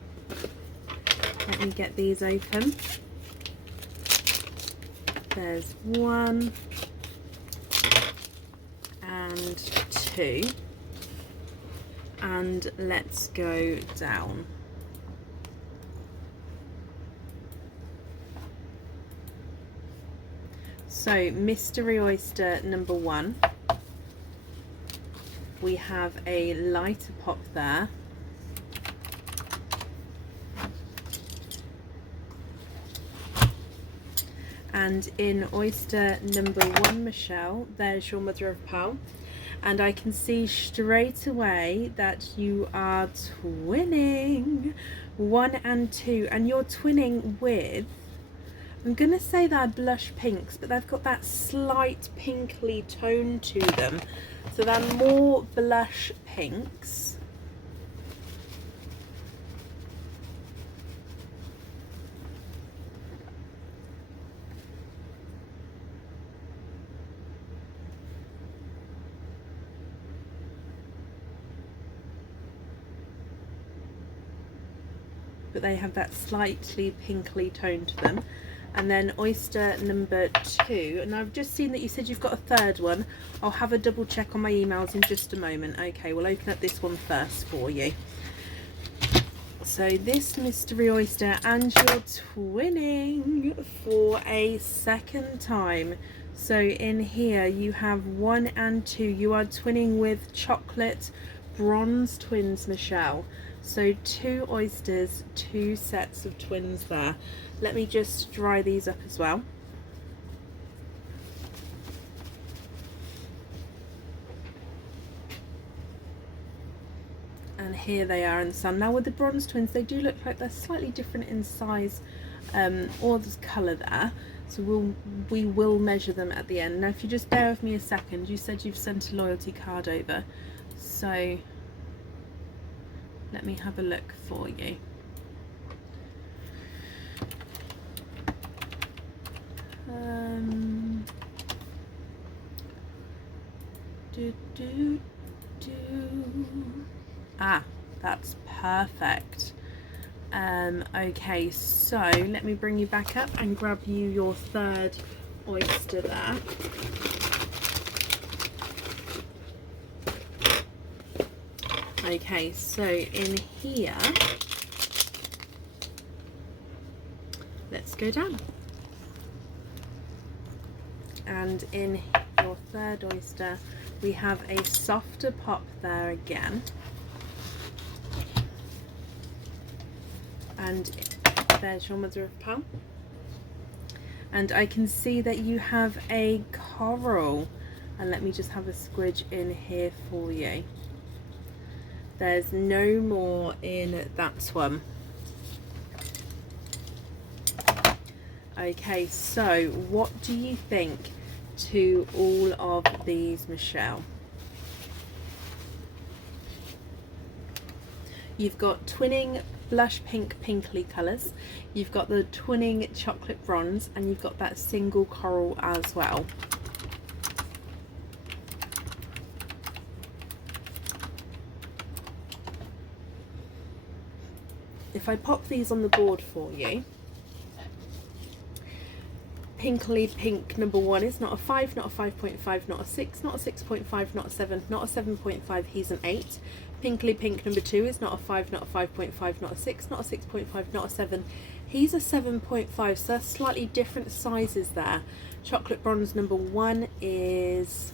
Let me get these open. There's 1 and 2. And let's go down. So mystery oyster number 1, we have a lighter pop there, and in oyster number 1, Michelle, there's your mother of pearl, and I can see straight away that you are twinning 1 and 2, and you're twinning with, I'm going to say they're blush pinks, but they've got that slight pinkly tone to them. So they're more blush pinks. But they have that slightly pinkly tone to them. And then oyster number 2, and I've just seen that you said you've got a third one. I'll have a double check on my emails in just a moment. Okay, we'll open up this one first for you. So this mystery oyster, and you're twinning for a second time. So in here you have 1 and 2. You are twinning with chocolate bronze twins, Michelle. So 2 oysters, 2 sets of twins there. Let me just dry these up as well. And here they are in the sun. Now with the bronze twins, they do look like they're slightly different in size or the colour there. So we will measure them at the end. Now if you just bear with me a second, you said you've sent a loyalty card over. So let me have a look for you. Ah, that's perfect. Okay, so let me bring you back up and grab you your third oyster there. Okay, so in here, let's go down. And in your third oyster, we have a softer pop there again. And there's your mother of pearl. And I can see that you have a coral. And let me just have a squidge in here for you. There's no more in that one. Okay, so what do you think to all of these, Michelle? You've got twinning blush pink pinkly colours, you've got the twinning chocolate bronze, and you've got that single coral as well. If I pop these on the board for you, pinkly pink number 1 is not a 5, not a 5.5, not a 6, not a 6.5, not a 7, not a 7.5, he's an 8. Pinkly pink number 2 is not a 5, not a 5.5, not a 6, not a 6.5, not a 7, he's a 7.5, so they're slightly different sizes there. Chocolate bronze number 1 is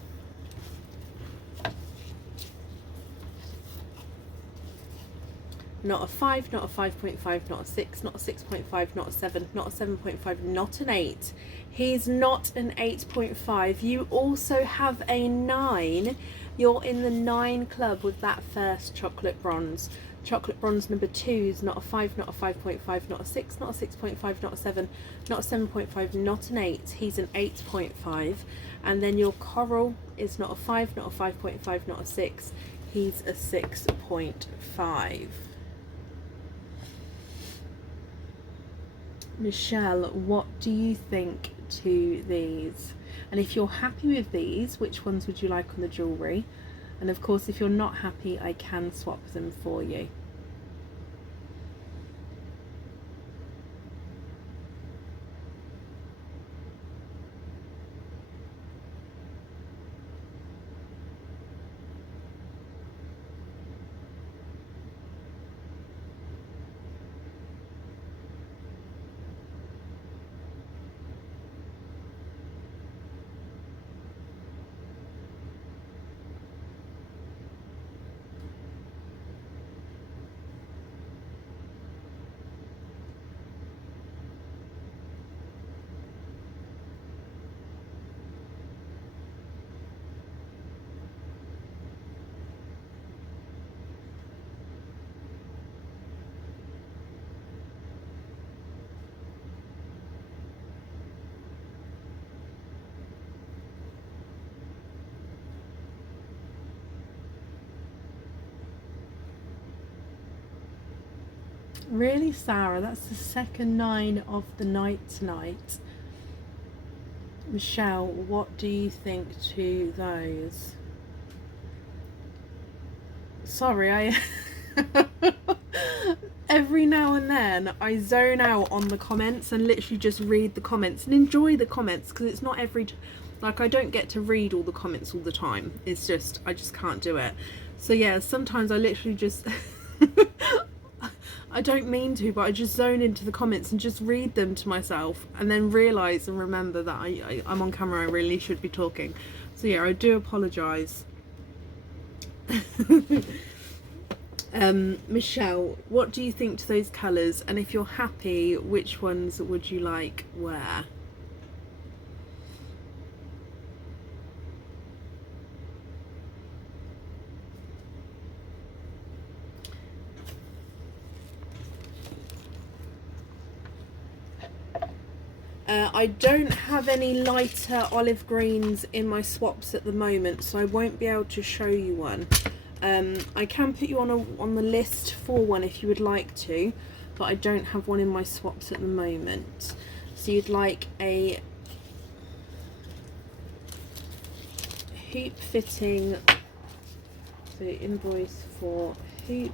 not a 5, not a 5.5, not a 6, not a 6.5, not a 7, not a 7.5, not an 8. He's not an 8.5. You also have a 9. You're in the 9 club with that first chocolate bronze. Chocolate bronze number 2 is not a 5, not a 5.5, not a 6, not a 6.5, not a 7, not a 7.5, not an 8. He's an 8.5. And then your coral is not a 5, not a 5.5, not a 6. He's a 6.5. Michelle, what do you think to these? And if you're happy with these, which ones would you like on the jewellery? And of course, if you're not happy, I can swap them for you. Really, Sarah? That's the second 9 of the night tonight. Michelle, what do you think to those? Sorry, I every now and then I zone out on the comments and literally just read the comments and enjoy the comments, because it's not like, I don't get to read all the comments all the time. It's just, I just can't do it. So yeah, sometimes I literally just I don't mean to, but I just zone into the comments and just read them to myself, and then realise and remember that I'm on camera, I really should be talking. So yeah, I do apologise. Michelle, what do you think to those colours? And if you're happy, which ones would you like where? I don't have any lighter olive greens in my swaps at the moment, so I won't be able to show you one. I can put you on the list for one if you would like to, but I don't have one in my swaps at the moment. So you'd like a hoop fitting, so invoice for hoop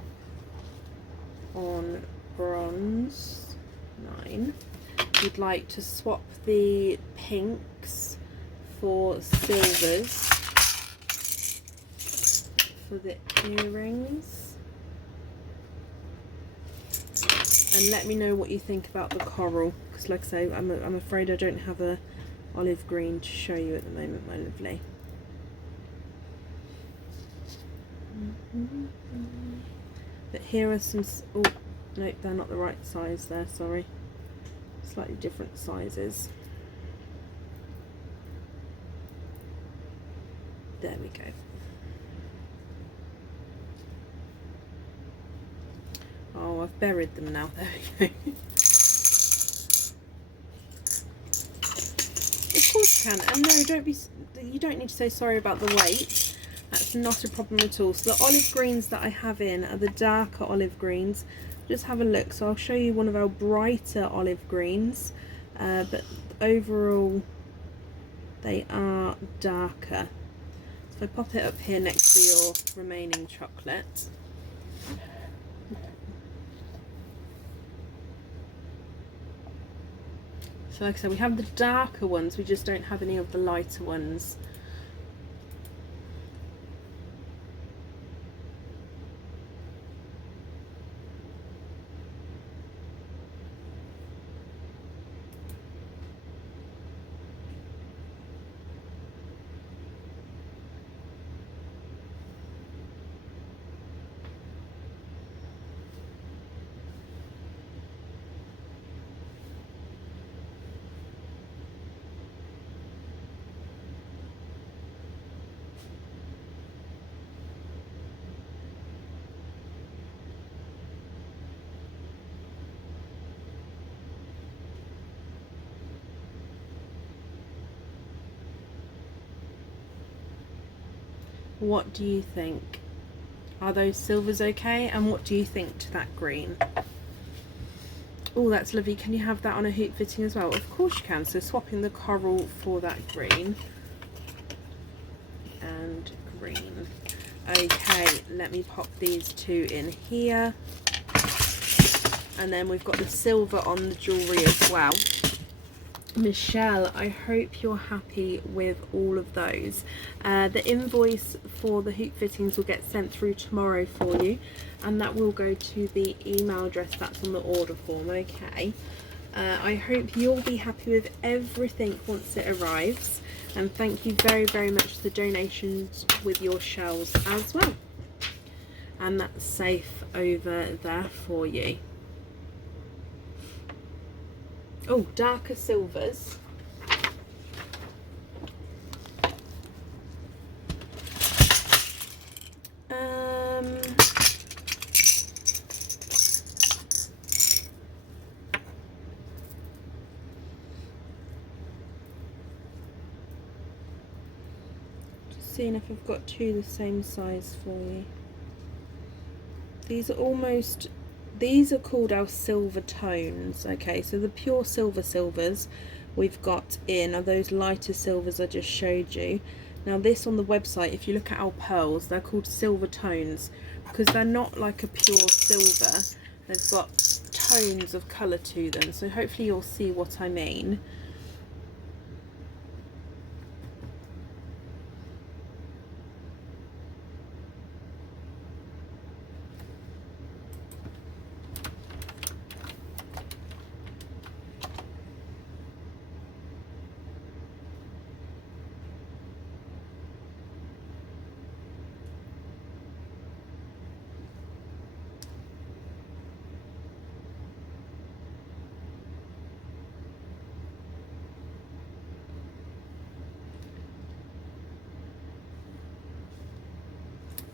on bronze 9. You'd like to swap the pinks for silvers for the earrings, and let me know what you think about the coral, because like I say, I'm afraid I don't have a olive green to show you at the moment, my lovely. But here are some, oh nope, they're not the right size there, sorry. Slightly different sizes. There we go. Oh, I've buried them now. There we go. Of course you can. And no, you don't need to say sorry about the weight. That's not a problem at all. So the olive greens that I have in are the darker olive greens. Just have a look. So I'll show you one of our brighter olive greens, but overall they are darker. So if I pop it up here next to your remaining chocolate. So like I said, we have the darker ones, we just don't have any of the lighter ones. What do you think? Are those silvers okay? And what do you think to that green? Oh, that's lovely. Can you have that on a hoop fitting as well? Of course you can. So swapping the coral for that green and green. Okay, let me pop these two in here. And then we've got the silver on the jewellery as well. Michelle, I hope you're happy with all of those. The invoice for the hoop fittings will get sent through tomorrow for you, and that will go to the email address that's on the order form. Okay, I hope you'll be happy with everything once it arrives, and thank you very, very much for the donations with your shells as well. And that's safe over there for you. Oh, darker silvers. Just seeing if I've got two the same size for you. These are almost... These are called our silver tones. Okay, so the pure silvers we've got in are those lighter silvers I just showed you. Now this on the website, if you look at our pearls, they're called silver tones because they're not like a pure silver. They've got tones of colour to them. So hopefully you'll see what I mean.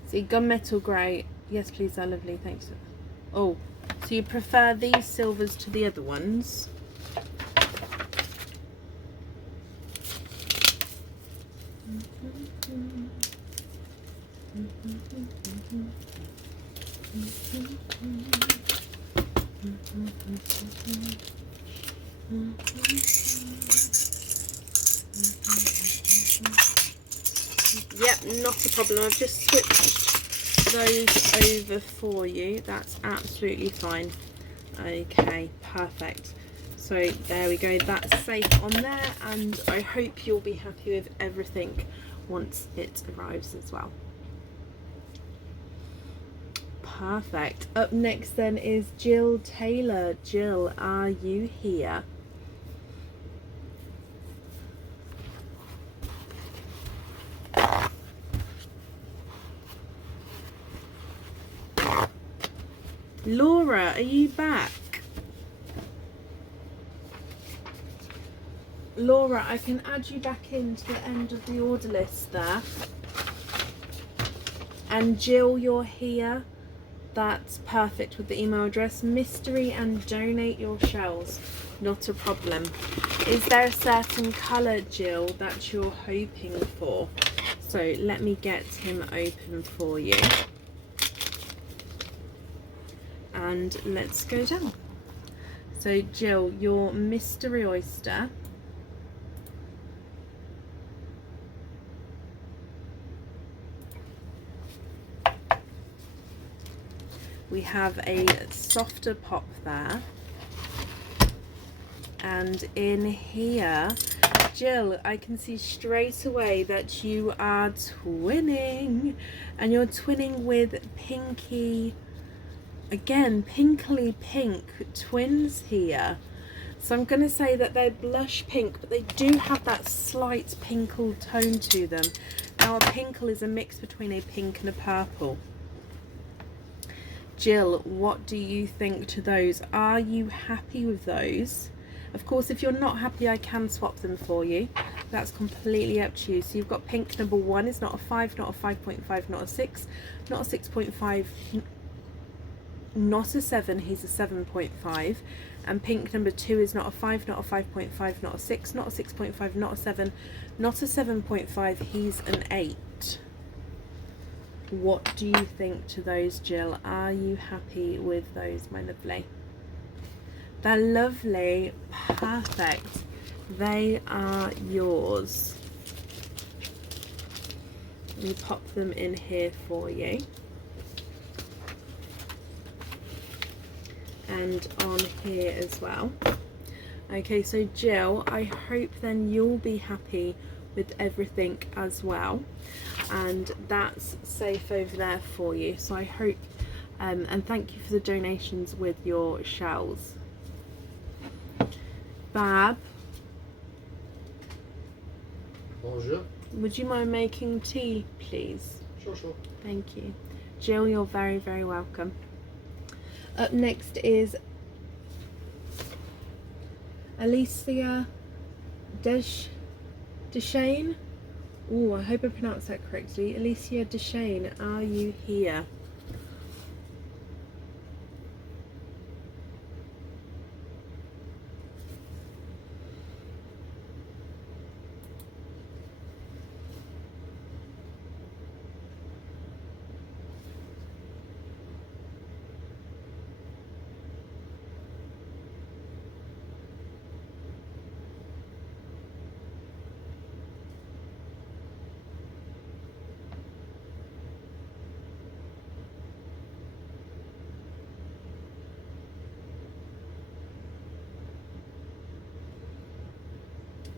See, gunmetal grey. Yes, please, they're lovely. Thanks. Oh, so you prefer these silvers to the other ones? Yep, not a problem. I've just switched those over for you. That's absolutely fine. Okay, perfect. So there we go. That's safe on there, and I hope you'll be happy with everything once it arrives as well. Perfect. Up next then is Jill Taylor. Jill, are you here? Laura, are you back? Laura, I can add you back into the end of the order list there. And Jill, you're here. That's perfect with the email address. Mystery and donate your shells. Not a problem. Is there a certain colour, Jill, that you're hoping for? So let me get him open for you. And let's go down. So Jill, your mystery oyster. We have a softer pop there. And in here, Jill, I can see straight away that you are twinning. And you're twinning with Pinky. Again, pinkly pink twins here. So I'm going to say that they're blush pink, but they do have that slight pinkle tone to them. Now a pinkle is a mix between a pink and a purple. Jill, what do you think to those? Are you happy with those? Of course, if you're not happy, I can swap them for you. That's completely up to you. So you've got pink number 1 is not a 5, not a 5.5, not a 6, not a 6.5, not a 7, he's a 7.5. And pink number 2 is not a 5, not a 5.5, not a 6, not a 6.5, not a 7, not a 7.5, he's an 8. What do you think to those, Jill? Are you happy with those, my lovely? They're lovely. Perfect. They are yours. Let me pop them in here for you. And on here as well. Okay, so Jill, I hope then you'll be happy with everything as well, and that's safe over there for you. So I hope and thank you for the donations with your shells. Bab, Bonjour. would you mind making tea, please? Sure. Thank you. Jill, you're very, very welcome. Up next is Alicia Deshane. Oh, I hope I pronounced that correctly. Alicia Deshane, are you here?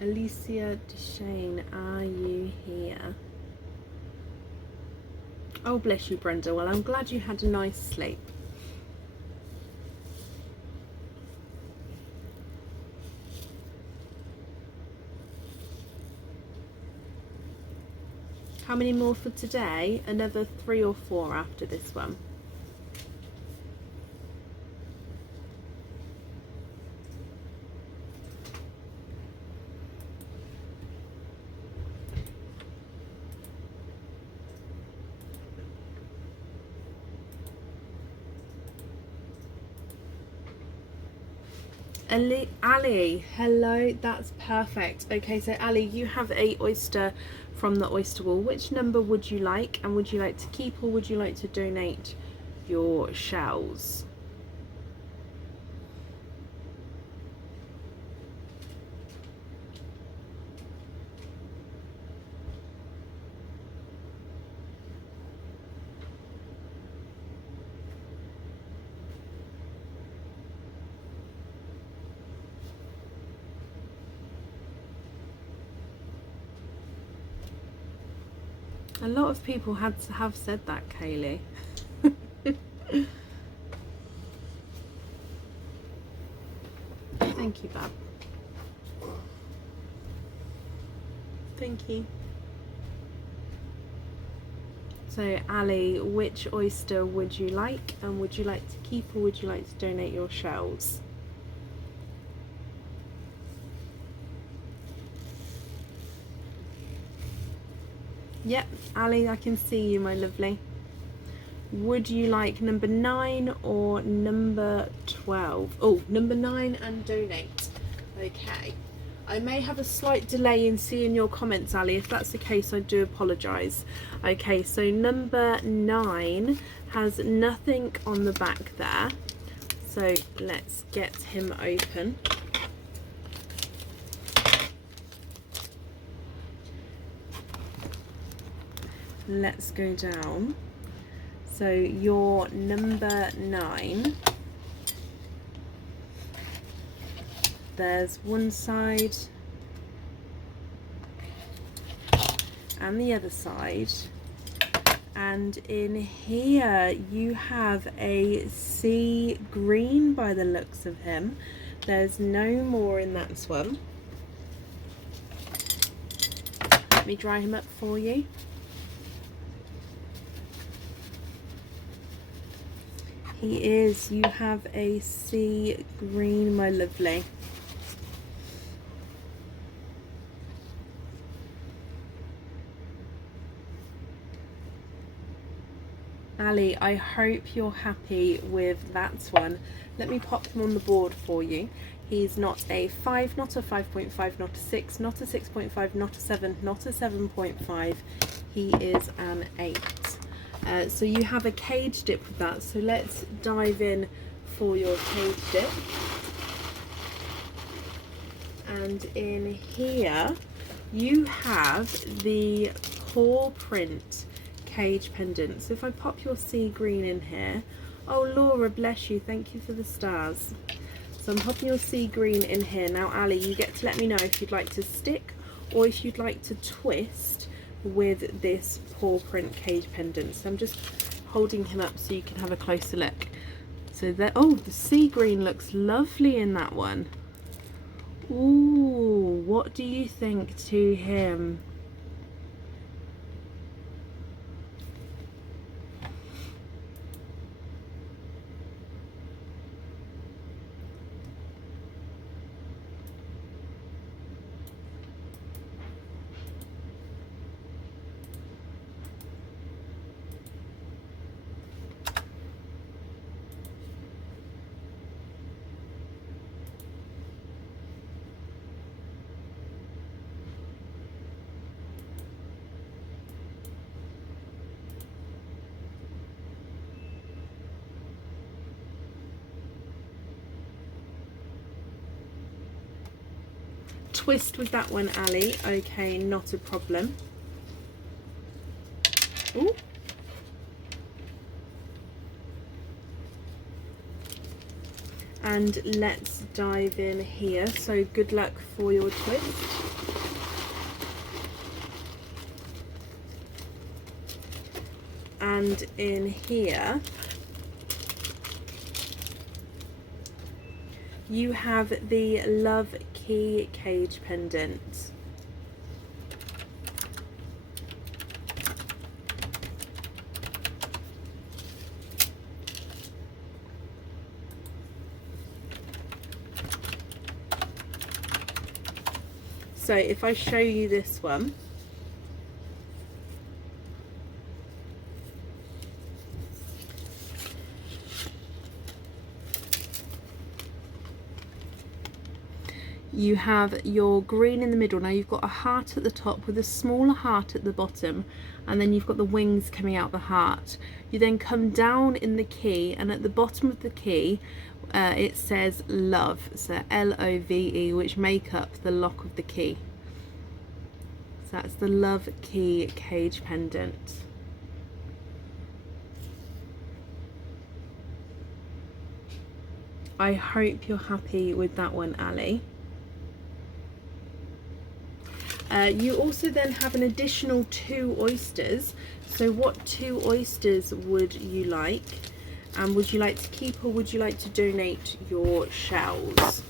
Alicia Deshane, are you here? Oh, bless you, Brenda. Well, I'm glad you had a nice sleep. How many more for today? Another 3 or 4 after this one. Ali, hello, that's perfect. Okay, so Ali, you have a oyster from the oyster wall. Which number would you like, and would you like to keep or would you like to donate your shells? A lot of people have said that, Kaylee. Thank you, Bab. Thank you. So, Ali, which oyster would you like, and would you like to keep or would you like to donate your shells? Yep, Ali, I can see you, my lovely. Would you like number 9 or number 12? Oh, number 9 and donate. Okay. I may have a slight delay in seeing your comments, Ali. If that's the case, I do apologise. Okay, so number 9 has nothing on the back there. So let's get him open. Let's go down. So your number 9, there's one side and the other side, and in here you have a sea green by the looks of him. There's no more in that one. Let me dry him up for you. He is, you have a sea green, my lovely. Ali, I hope you're happy with that one. Let me pop him on the board for you. He's not a 5, not a 5.5, not a 6, not a 6.5, not a 7, not a 7.5. He is an 8. So you have a cage dip with that, so let's dive in for your cage dip. And in here you have the paw print cage pendant. So if I pop your sea green in here, oh Laura, bless you, thank you for the stars. So I'm popping your sea green in here. Now Ali, you get to let me know if you'd like to stick or if you'd like to twist with this paw print cage pendant. So I'm just holding him up so you can have a closer look. So there, oh, the sea green looks lovely in that one. Ooh, what do you think to him? Twist with that one, Ali. Okay, not a problem. Ooh. And let's dive in here. So good luck for your twist. And in here you have the Love Key cage pendant. So if I show you this one, you have your green in the middle. Now you've got a heart at the top with a smaller heart at the bottom, and then you've got the wings coming out the heart. You then come down in the key, and at the bottom of the key it says love, so L-O-V-E, which make up the lock of the key. So that's the Love Key cage pendant. I hope you're happy with that one, Ali. You also then have an additional 2 oysters. So what 2 oysters would you like? And would you like to keep or would you like to donate your shells?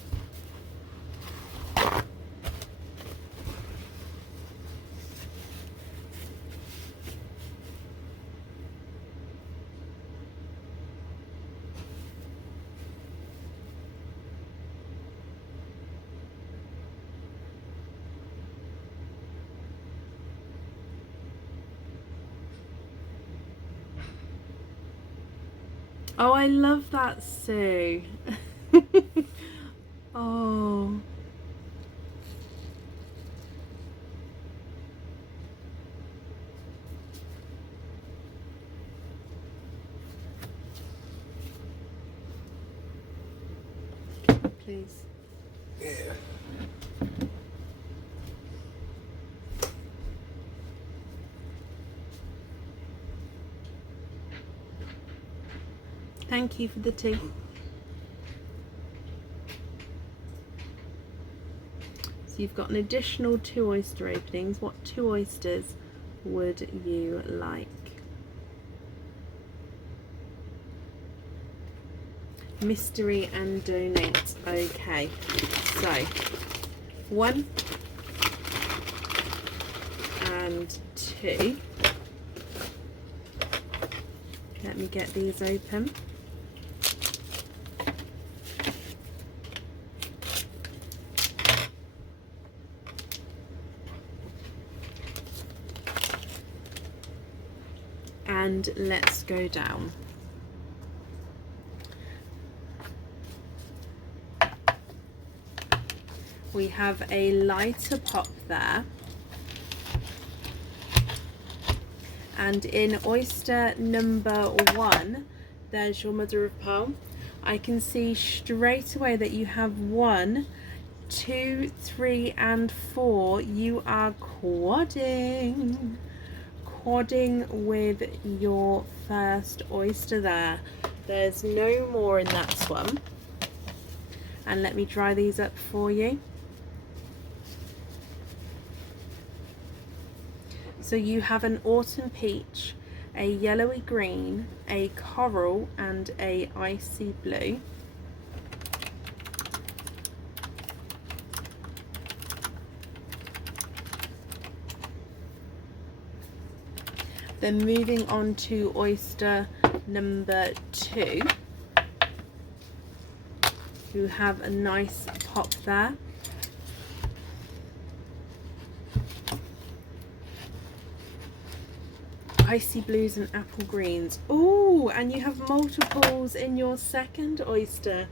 Oh, I love that, Sue. Oh. Please. Yeah. Thank you for the tea. So you've got an additional 2 oyster openings. What 2 oysters would you like? Mystery and donate. Okay, so 1 and 2. Let me get these open. And let's go down. We have a lighter pop there. And in oyster number 1, there's your mother of pearl. I can see straight away that you have 1, 2, 3 and 4. You are quadding with your first oyster there. There's no more in that swum. And let me dry these up for you. So you have an autumn peach, a yellowy green, a coral and a icy blue. Then moving on to oyster number 2, you have a nice pop there. Icy blues and apple greens. Oh, and you have multiples in your second oyster.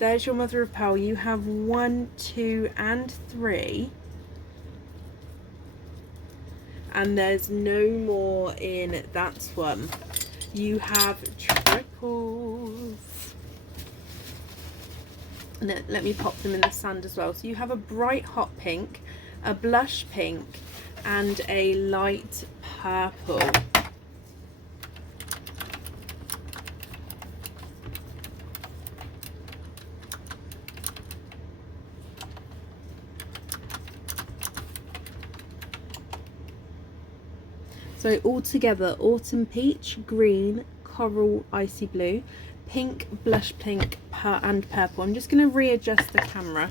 There's your mother of pearl. You have 1, 2 and 3. And there's no more in that one. You have triples. And let me pop them in the sand as well. So you have a bright hot pink, a blush pink and a light purple. So all together, autumn peach, green, coral, icy blue, pink, blush pink and purple. I'm just going to readjust the camera.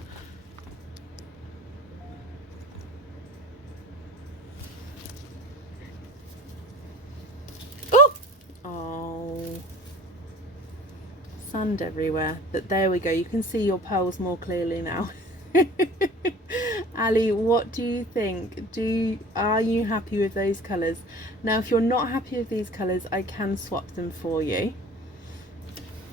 Oh, sand everywhere. But there we go. You can see your pearls more clearly now. Ali, what do you think? Are you happy with those colours? Now if you're not happy with these colours, I can swap them for you.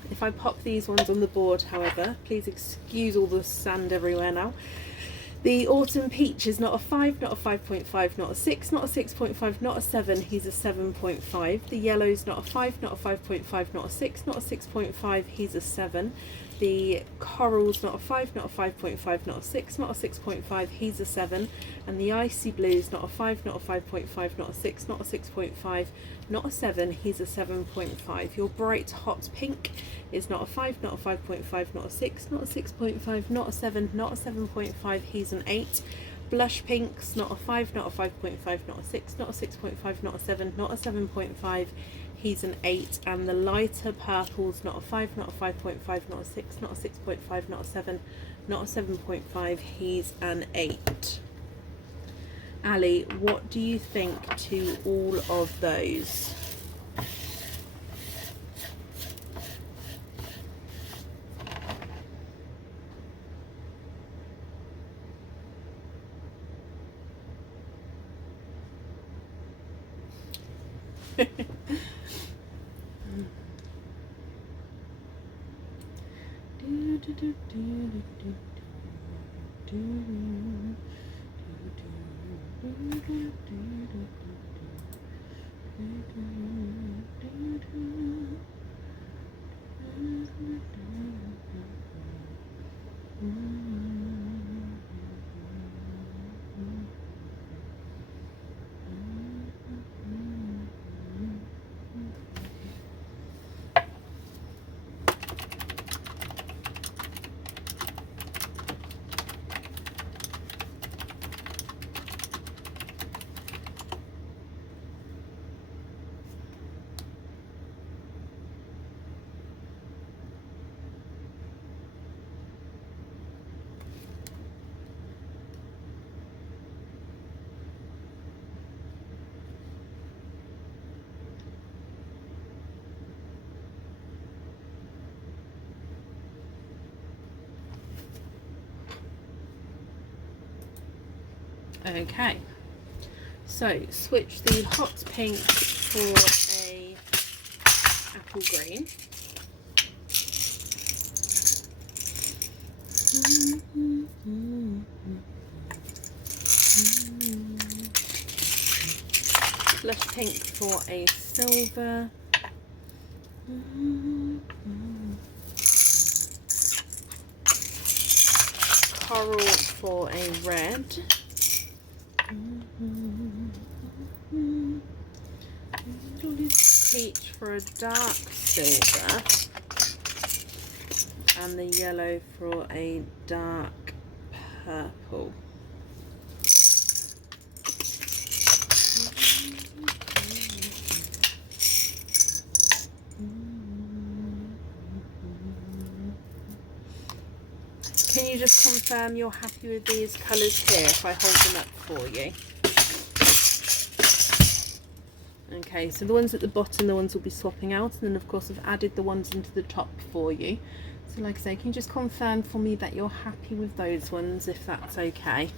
If I pop these ones on the board, however, please excuse all the sand everywhere now. The autumn peach is not a 5, not a 5.5, not a 6, not a 6.5, not a 7, he's a 7.5. The yellow's not a 5, not a 5.5, not a 6, not a 6.5, he's a 7. The coral's not a 5, not a 5.5, not a 6, not a 6.5, he's a 7. And the icy blue's not a 5, not a 5.5, not a 6, not a 6.5, not a 7, he's a 7.5. Your bright hot pink is not a 5, not a 5.5, not a 6, not a 6.5, not a 7, not a 7.5, he's an 8. Blush pinks, not a 5, not a 5.5, not a 6, not a 6.5, not a 7, not a 7.5, he's an 8. And the lighter purples, not a 5, not a 5.5, not a 6, not a 6.5, not a 7, not a 7.5, he's an 8. Ali, what do you think to all of those? Okay, so switch the hot pink for a apple green. Slush pink for a silver. Coral for a red. Peach for a dark silver. And the yellow for a dark purple. Can you just confirm you're happy with these colours here if I hold them up for you? Okay, so the ones at the bottom, the ones will be swapping out, and then of course I've added the ones into the top for you. So like I say, can you just confirm for me that you're happy with those ones, if that's okay?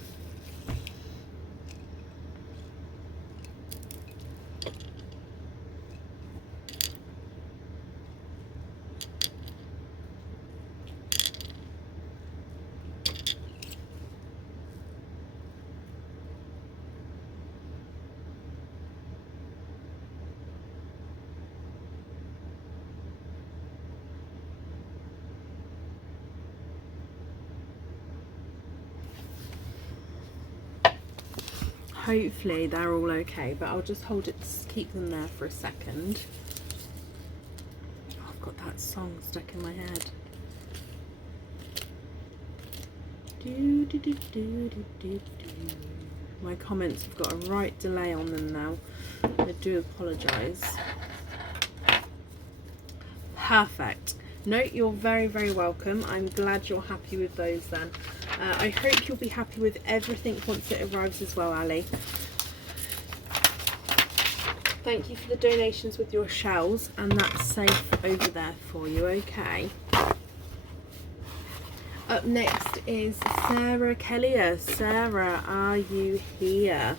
Hopefully they're all okay, but I'll just hold it, keep them there for a second. Oh, I've got that song stuck in my head. Do, do, do, do, do, do, do. My comments have got a right delay on them now. I do apologise. Perfect. No, you're very, very welcome. I'm glad you're happy with those then. I hope you'll be happy with everything once it arrives as well, Ali. Thank you for the donations with your shells, and that's safe over there for you, okay? Up next is Sarah Kellier. Sarah, are you here?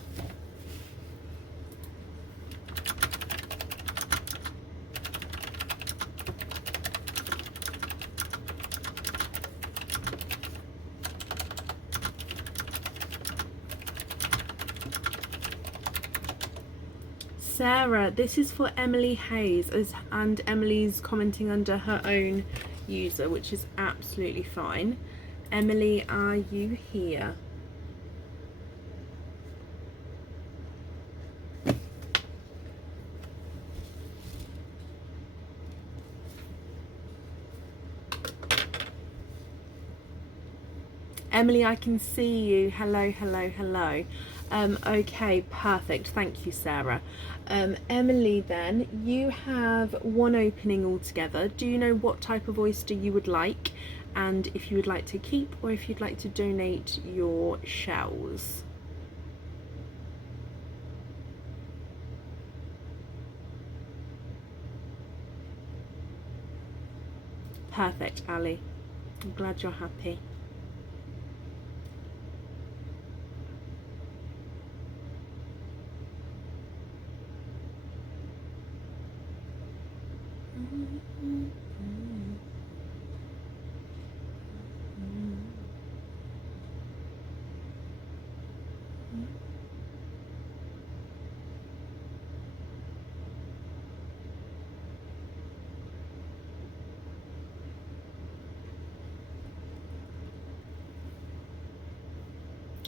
Sarah, this is for Emily Hayes, and Emily's commenting under her own user, which is absolutely fine. Emily, are you here? Emily, I can see you. Hello, hello, hello. Okay, perfect. Thank you, Sarah. Emily, then, you have one opening altogether. Do you know what type of oyster you would like, and if you would like to keep or if you'd like to donate your shells? Perfect, Ali. I'm glad you're happy.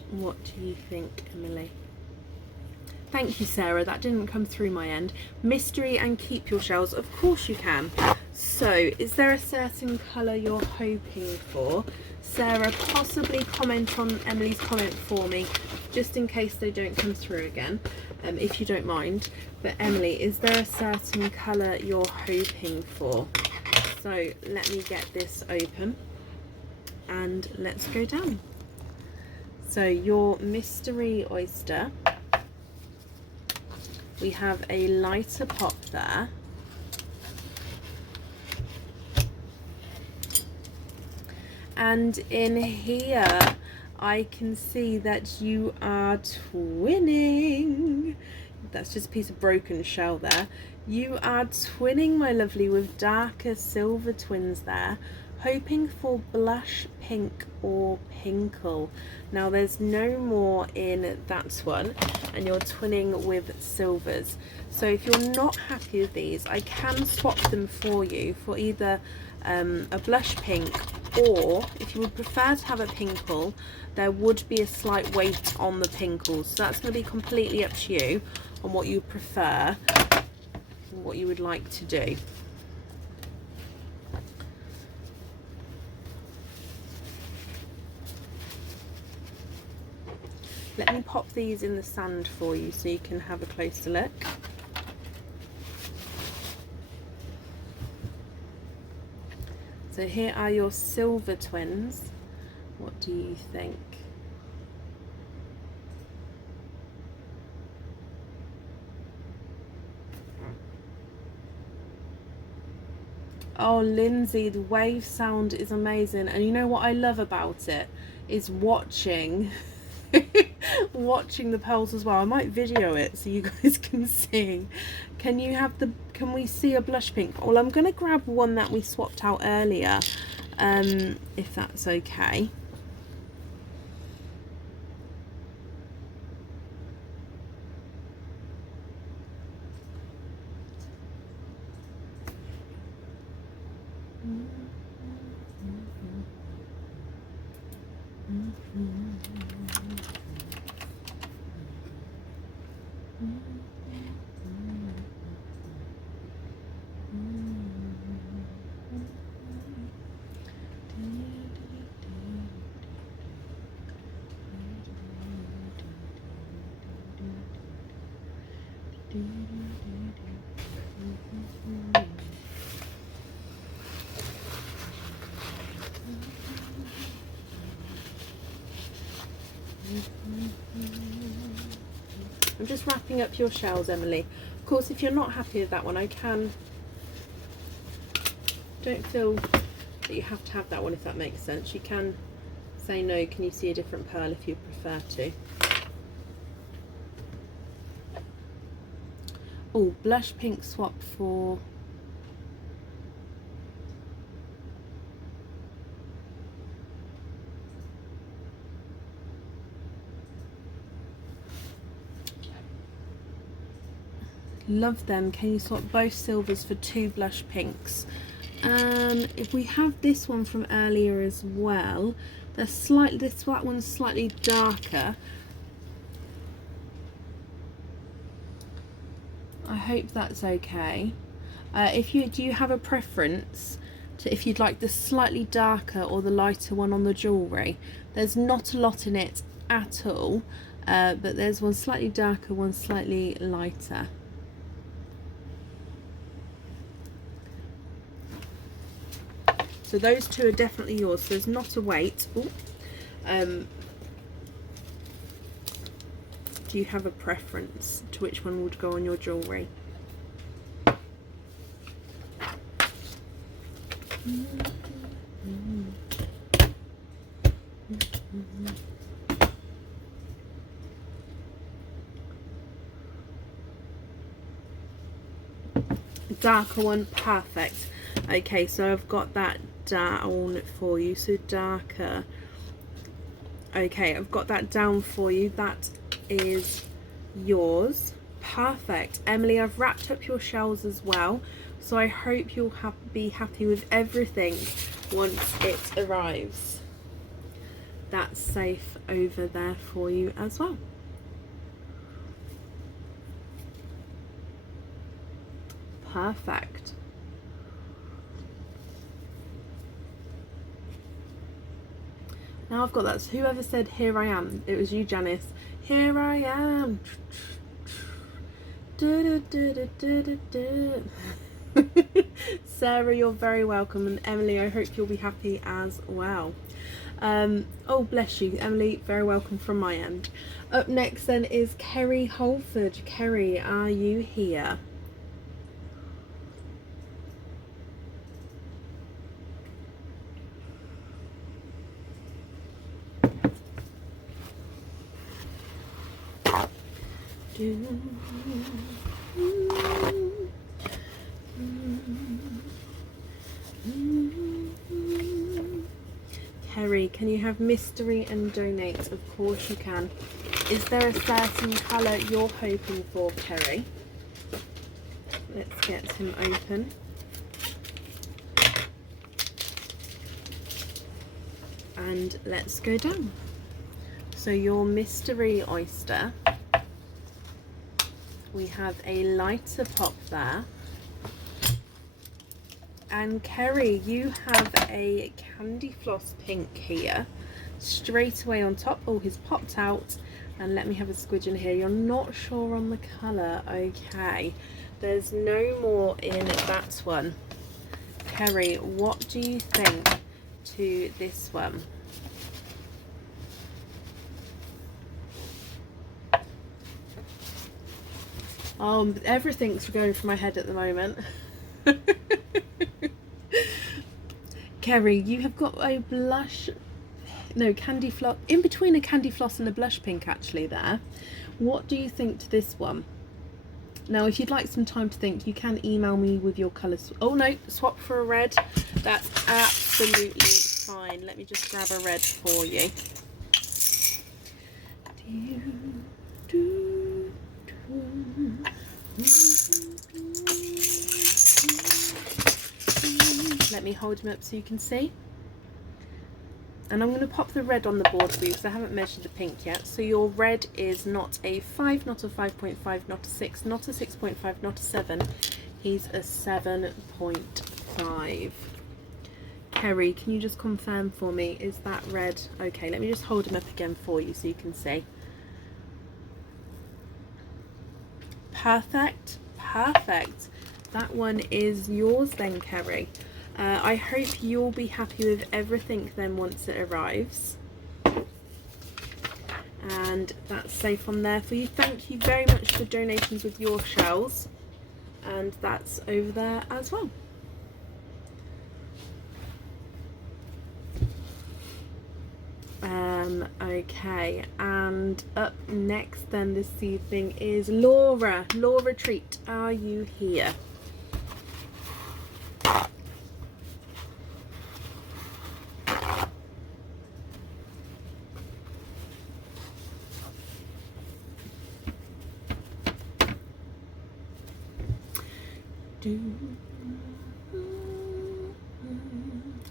What do you think, Emily? Thank you, Sarah. That didn't come through my end. Mystery and keep your shells. Of course you can. So, is there a certain colour you're hoping for? Sarah, possibly comment on Emily's comment for me, just in case they don't come through again, if you don't mind. But Emily, is there a certain colour you're hoping for? So, let me get this open and let's go down. So, your mystery oyster, we have a lighter pop there. And in here, I can see that you are twinning. That's just a piece of broken shell there. You are twinning, my lovely, with darker silver twins there. hoping for blush pink or pinkle. Now there's no more in that one, and you're twinning with silvers. So if you're not happy with these, I can swap them for you for either a blush pink, or if you would prefer to have a pinkle, there would be a slight weight on the pinkles. So that's going to be completely up to you on what you prefer and what you would like to do. Let me pop these in the sand for you so you can have a closer look. So here are your silver twins. What do you think? Oh, Lindsay, the wave sound is amazing. And you know what I love about it is watching watching the pearls as well. I might video it so you guys can see. Can we see a blush pink? Well, I'm gonna grab one that we swapped out earlier, if that's okay. I'm just wrapping up your shells, Emily. Of course, if you're not happy with that one, don't feel that you have to have that one, if that makes sense. You can say no, can you see a different pearl if you prefer to. Oh, blush pink swap for... Love them. Can you swap both silvers for 2 blush pinks? If we have this one from earlier as well, that one's slightly darker. I hope that's okay. Do you have a preference to if you'd like the slightly darker or the lighter one on the jewellery? There's not a lot in it at all, but there's one slightly darker, one slightly lighter. So those two are definitely yours. So there's not a weight. Ooh. Do you have a preference to which one would go on your jewellery? Darker one, perfect. Okay, so I've got that down for you. So darker. Okay, I've got that down for you. That is yours. Perfect. Emily, I've wrapped up your shells as well, so I hope you'll be happy with everything once it arrives. That's safe over there for you as well. Perfect. Now I've got that. So whoever said here I am, it was you, Janice. Here I am. Sarah, you're very welcome, and Emily, I hope you'll be happy as well. Oh, bless you, Emily, very welcome from my end. Up next then is Kerry Holford. Kerry, are you here? Kerry, can you have mystery and donate? Of course you can. Is there a certain colour you're hoping for, Kerry? Let's get him open. And let's go down. So your mystery oyster, we have a lighter pop there. And Kerry, you have a candy floss pink here, straight away on top. Oh, he's popped out. And let me have a squidge in here. You're not sure on the colour. Okay, there's no more in that one. Kerry, what do you think to this one? Everything's going through my head at the moment. Kerry, you have got a blush, no, candy floss, in between a candy floss and a blush pink actually there. What do you think to this one? Now, if you'd like some time to think, you can email me with your colours. Oh no, swap for a red. That's absolutely fine. Let me just grab a red for you. Let me hold him up so you can see. And I'm going to pop the red on the board for you because I haven't measured the pink yet. So your red is not a 5, not a 5.5, not a 6, not a 6.5, not a 7. He's a 7.5. Kerry, can you just confirm for me, is that red? Okay, let me just hold him up again for you so you can see. Perfect, perfect. That one is yours then, Kerry. I hope you'll be happy with everything then once it arrives. And that's safe on there for you. Thank you very much for donating with your shells. And that's over there as well. Okay, and up next then this evening is Laura. Laura Treat, are you here?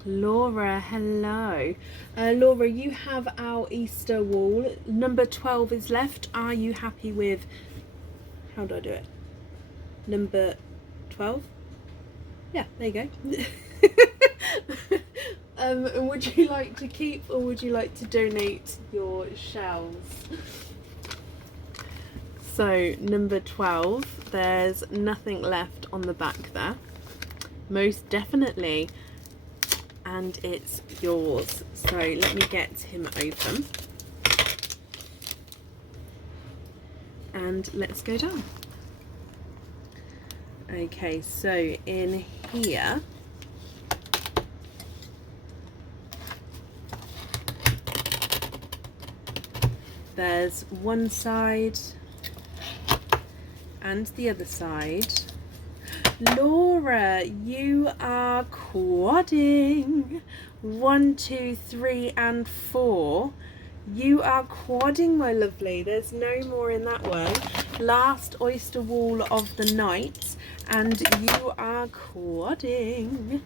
Laura, hello. Laura, you have our Easter wall. Number 12 is left. Are you happy with, how do I do it? Number 12? Yeah, there you go. Would you like to keep or would you like to donate your shells? So number 12, there's nothing left on the back there. Most definitely. And it's yours. So let me get him open. And let's go down. Okay, so in here, there's one side and the other side. Laura, you are quadding. 1, 2, 3 and 4. You are quadding, my lovely. There's no more in that one. Last oyster wall of the night, and you are quadding.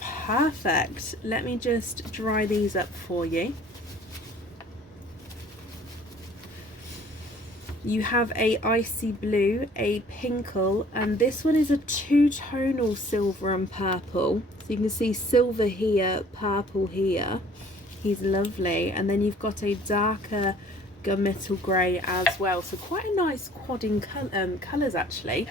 Perfect. Let me just dry these up for you. You have a icy blue, a pinkle, and this one is a two-tonal silver and purple. So you can see silver here, purple here. He's lovely. And then you've got a darker gunmetal grey as well. So quite a nice quadding colours actually.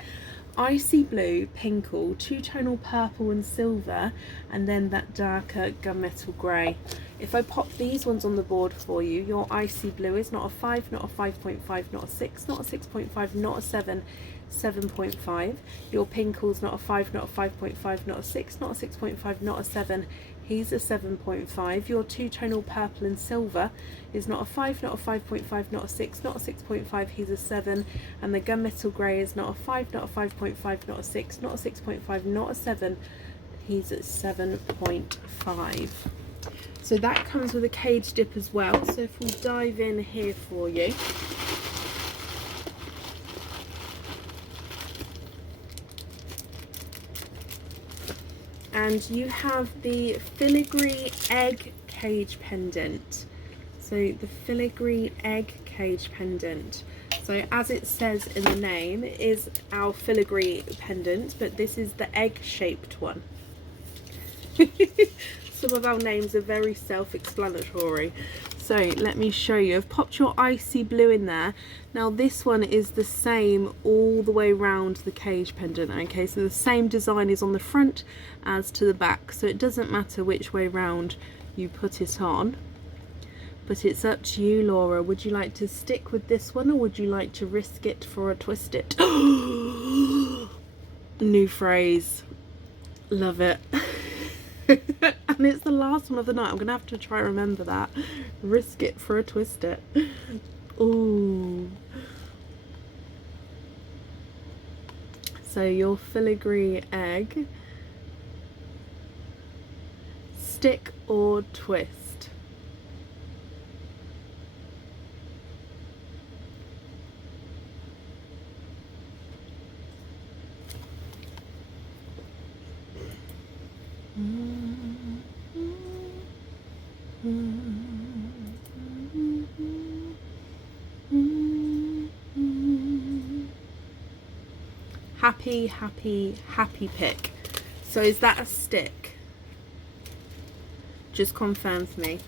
Icy blue, pinkle, two-tonal purple and silver, and then that darker gunmetal grey. If I pop these ones on the board for you, your icy blue is not a 5, not a 5.5, not a 6, not a 6.5, not a 7, 7.5. Your pinkle's not a 5, not a 5.5, not a 6, not a 6.5, not a 7. He's a 7.5. Your two-tonal purple and silver is not a 5, not a 5.5, not a 6, not a 6.5. He's a 7. And the gunmetal grey is not a 5, not a 5.5, not a 6, not a 6.5, not a 7. He's at 7.5. So that comes with a cage dip as well. So if we dive in here for you. And you have the filigree egg cage pendant. So the filigree egg cage pendant. So as it says in the name, it is our filigree pendant, but this is the egg shaped one. Some of our names are very self-explanatory. So let me show you. I've popped your icy blue in there. Now this one is the same all the way around the cage pendant. Okay, so the same design is on the front as to the back. So it doesn't matter which way round you put it on. But it's up to you, Laura. Would you like to stick with this one or would you like to risk it for a twist it? New phrase. Love it. And it's the last one of the night. I'm gonna have to try and remember that. Risk it for a twist it. Ooh. So your filigree egg. Stick or twist? Happy, happy, happy pick. So is that a stick? Just confirm for me.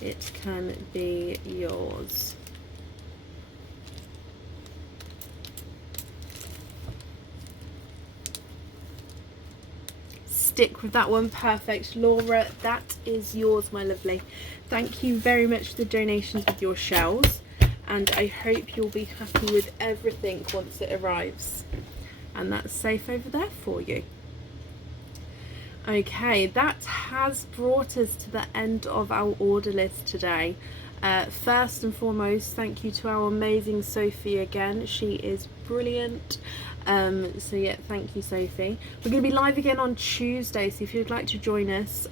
It can be yours. Stick with that one. Perfect. Laura, that is yours, my lovely. Thank you very much for the donations with your shells, and I hope you'll be happy with everything once it arrives. And that's safe over there for you. Okay, that has brought us to the end of our order list today. First and foremost, thank you to our amazing Sophie again. She is brilliant. So yeah, thank you, Sophie. We're going to be live again on Tuesday, so if you'd like to join us,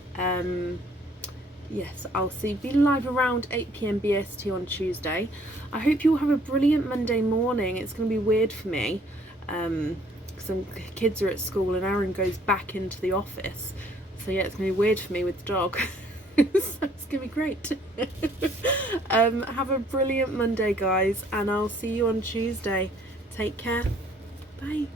yes, I'll be live around 8 PM BST on Tuesday. I hope you'll have a brilliant Monday morning. It's going to be weird for me because some kids are at school and Aaron goes back into the office, so yeah, it's going to be weird for me with the dog. So it's going to be great. Have a brilliant Monday, guys, and I'll see you on Tuesday. Take care. Bye.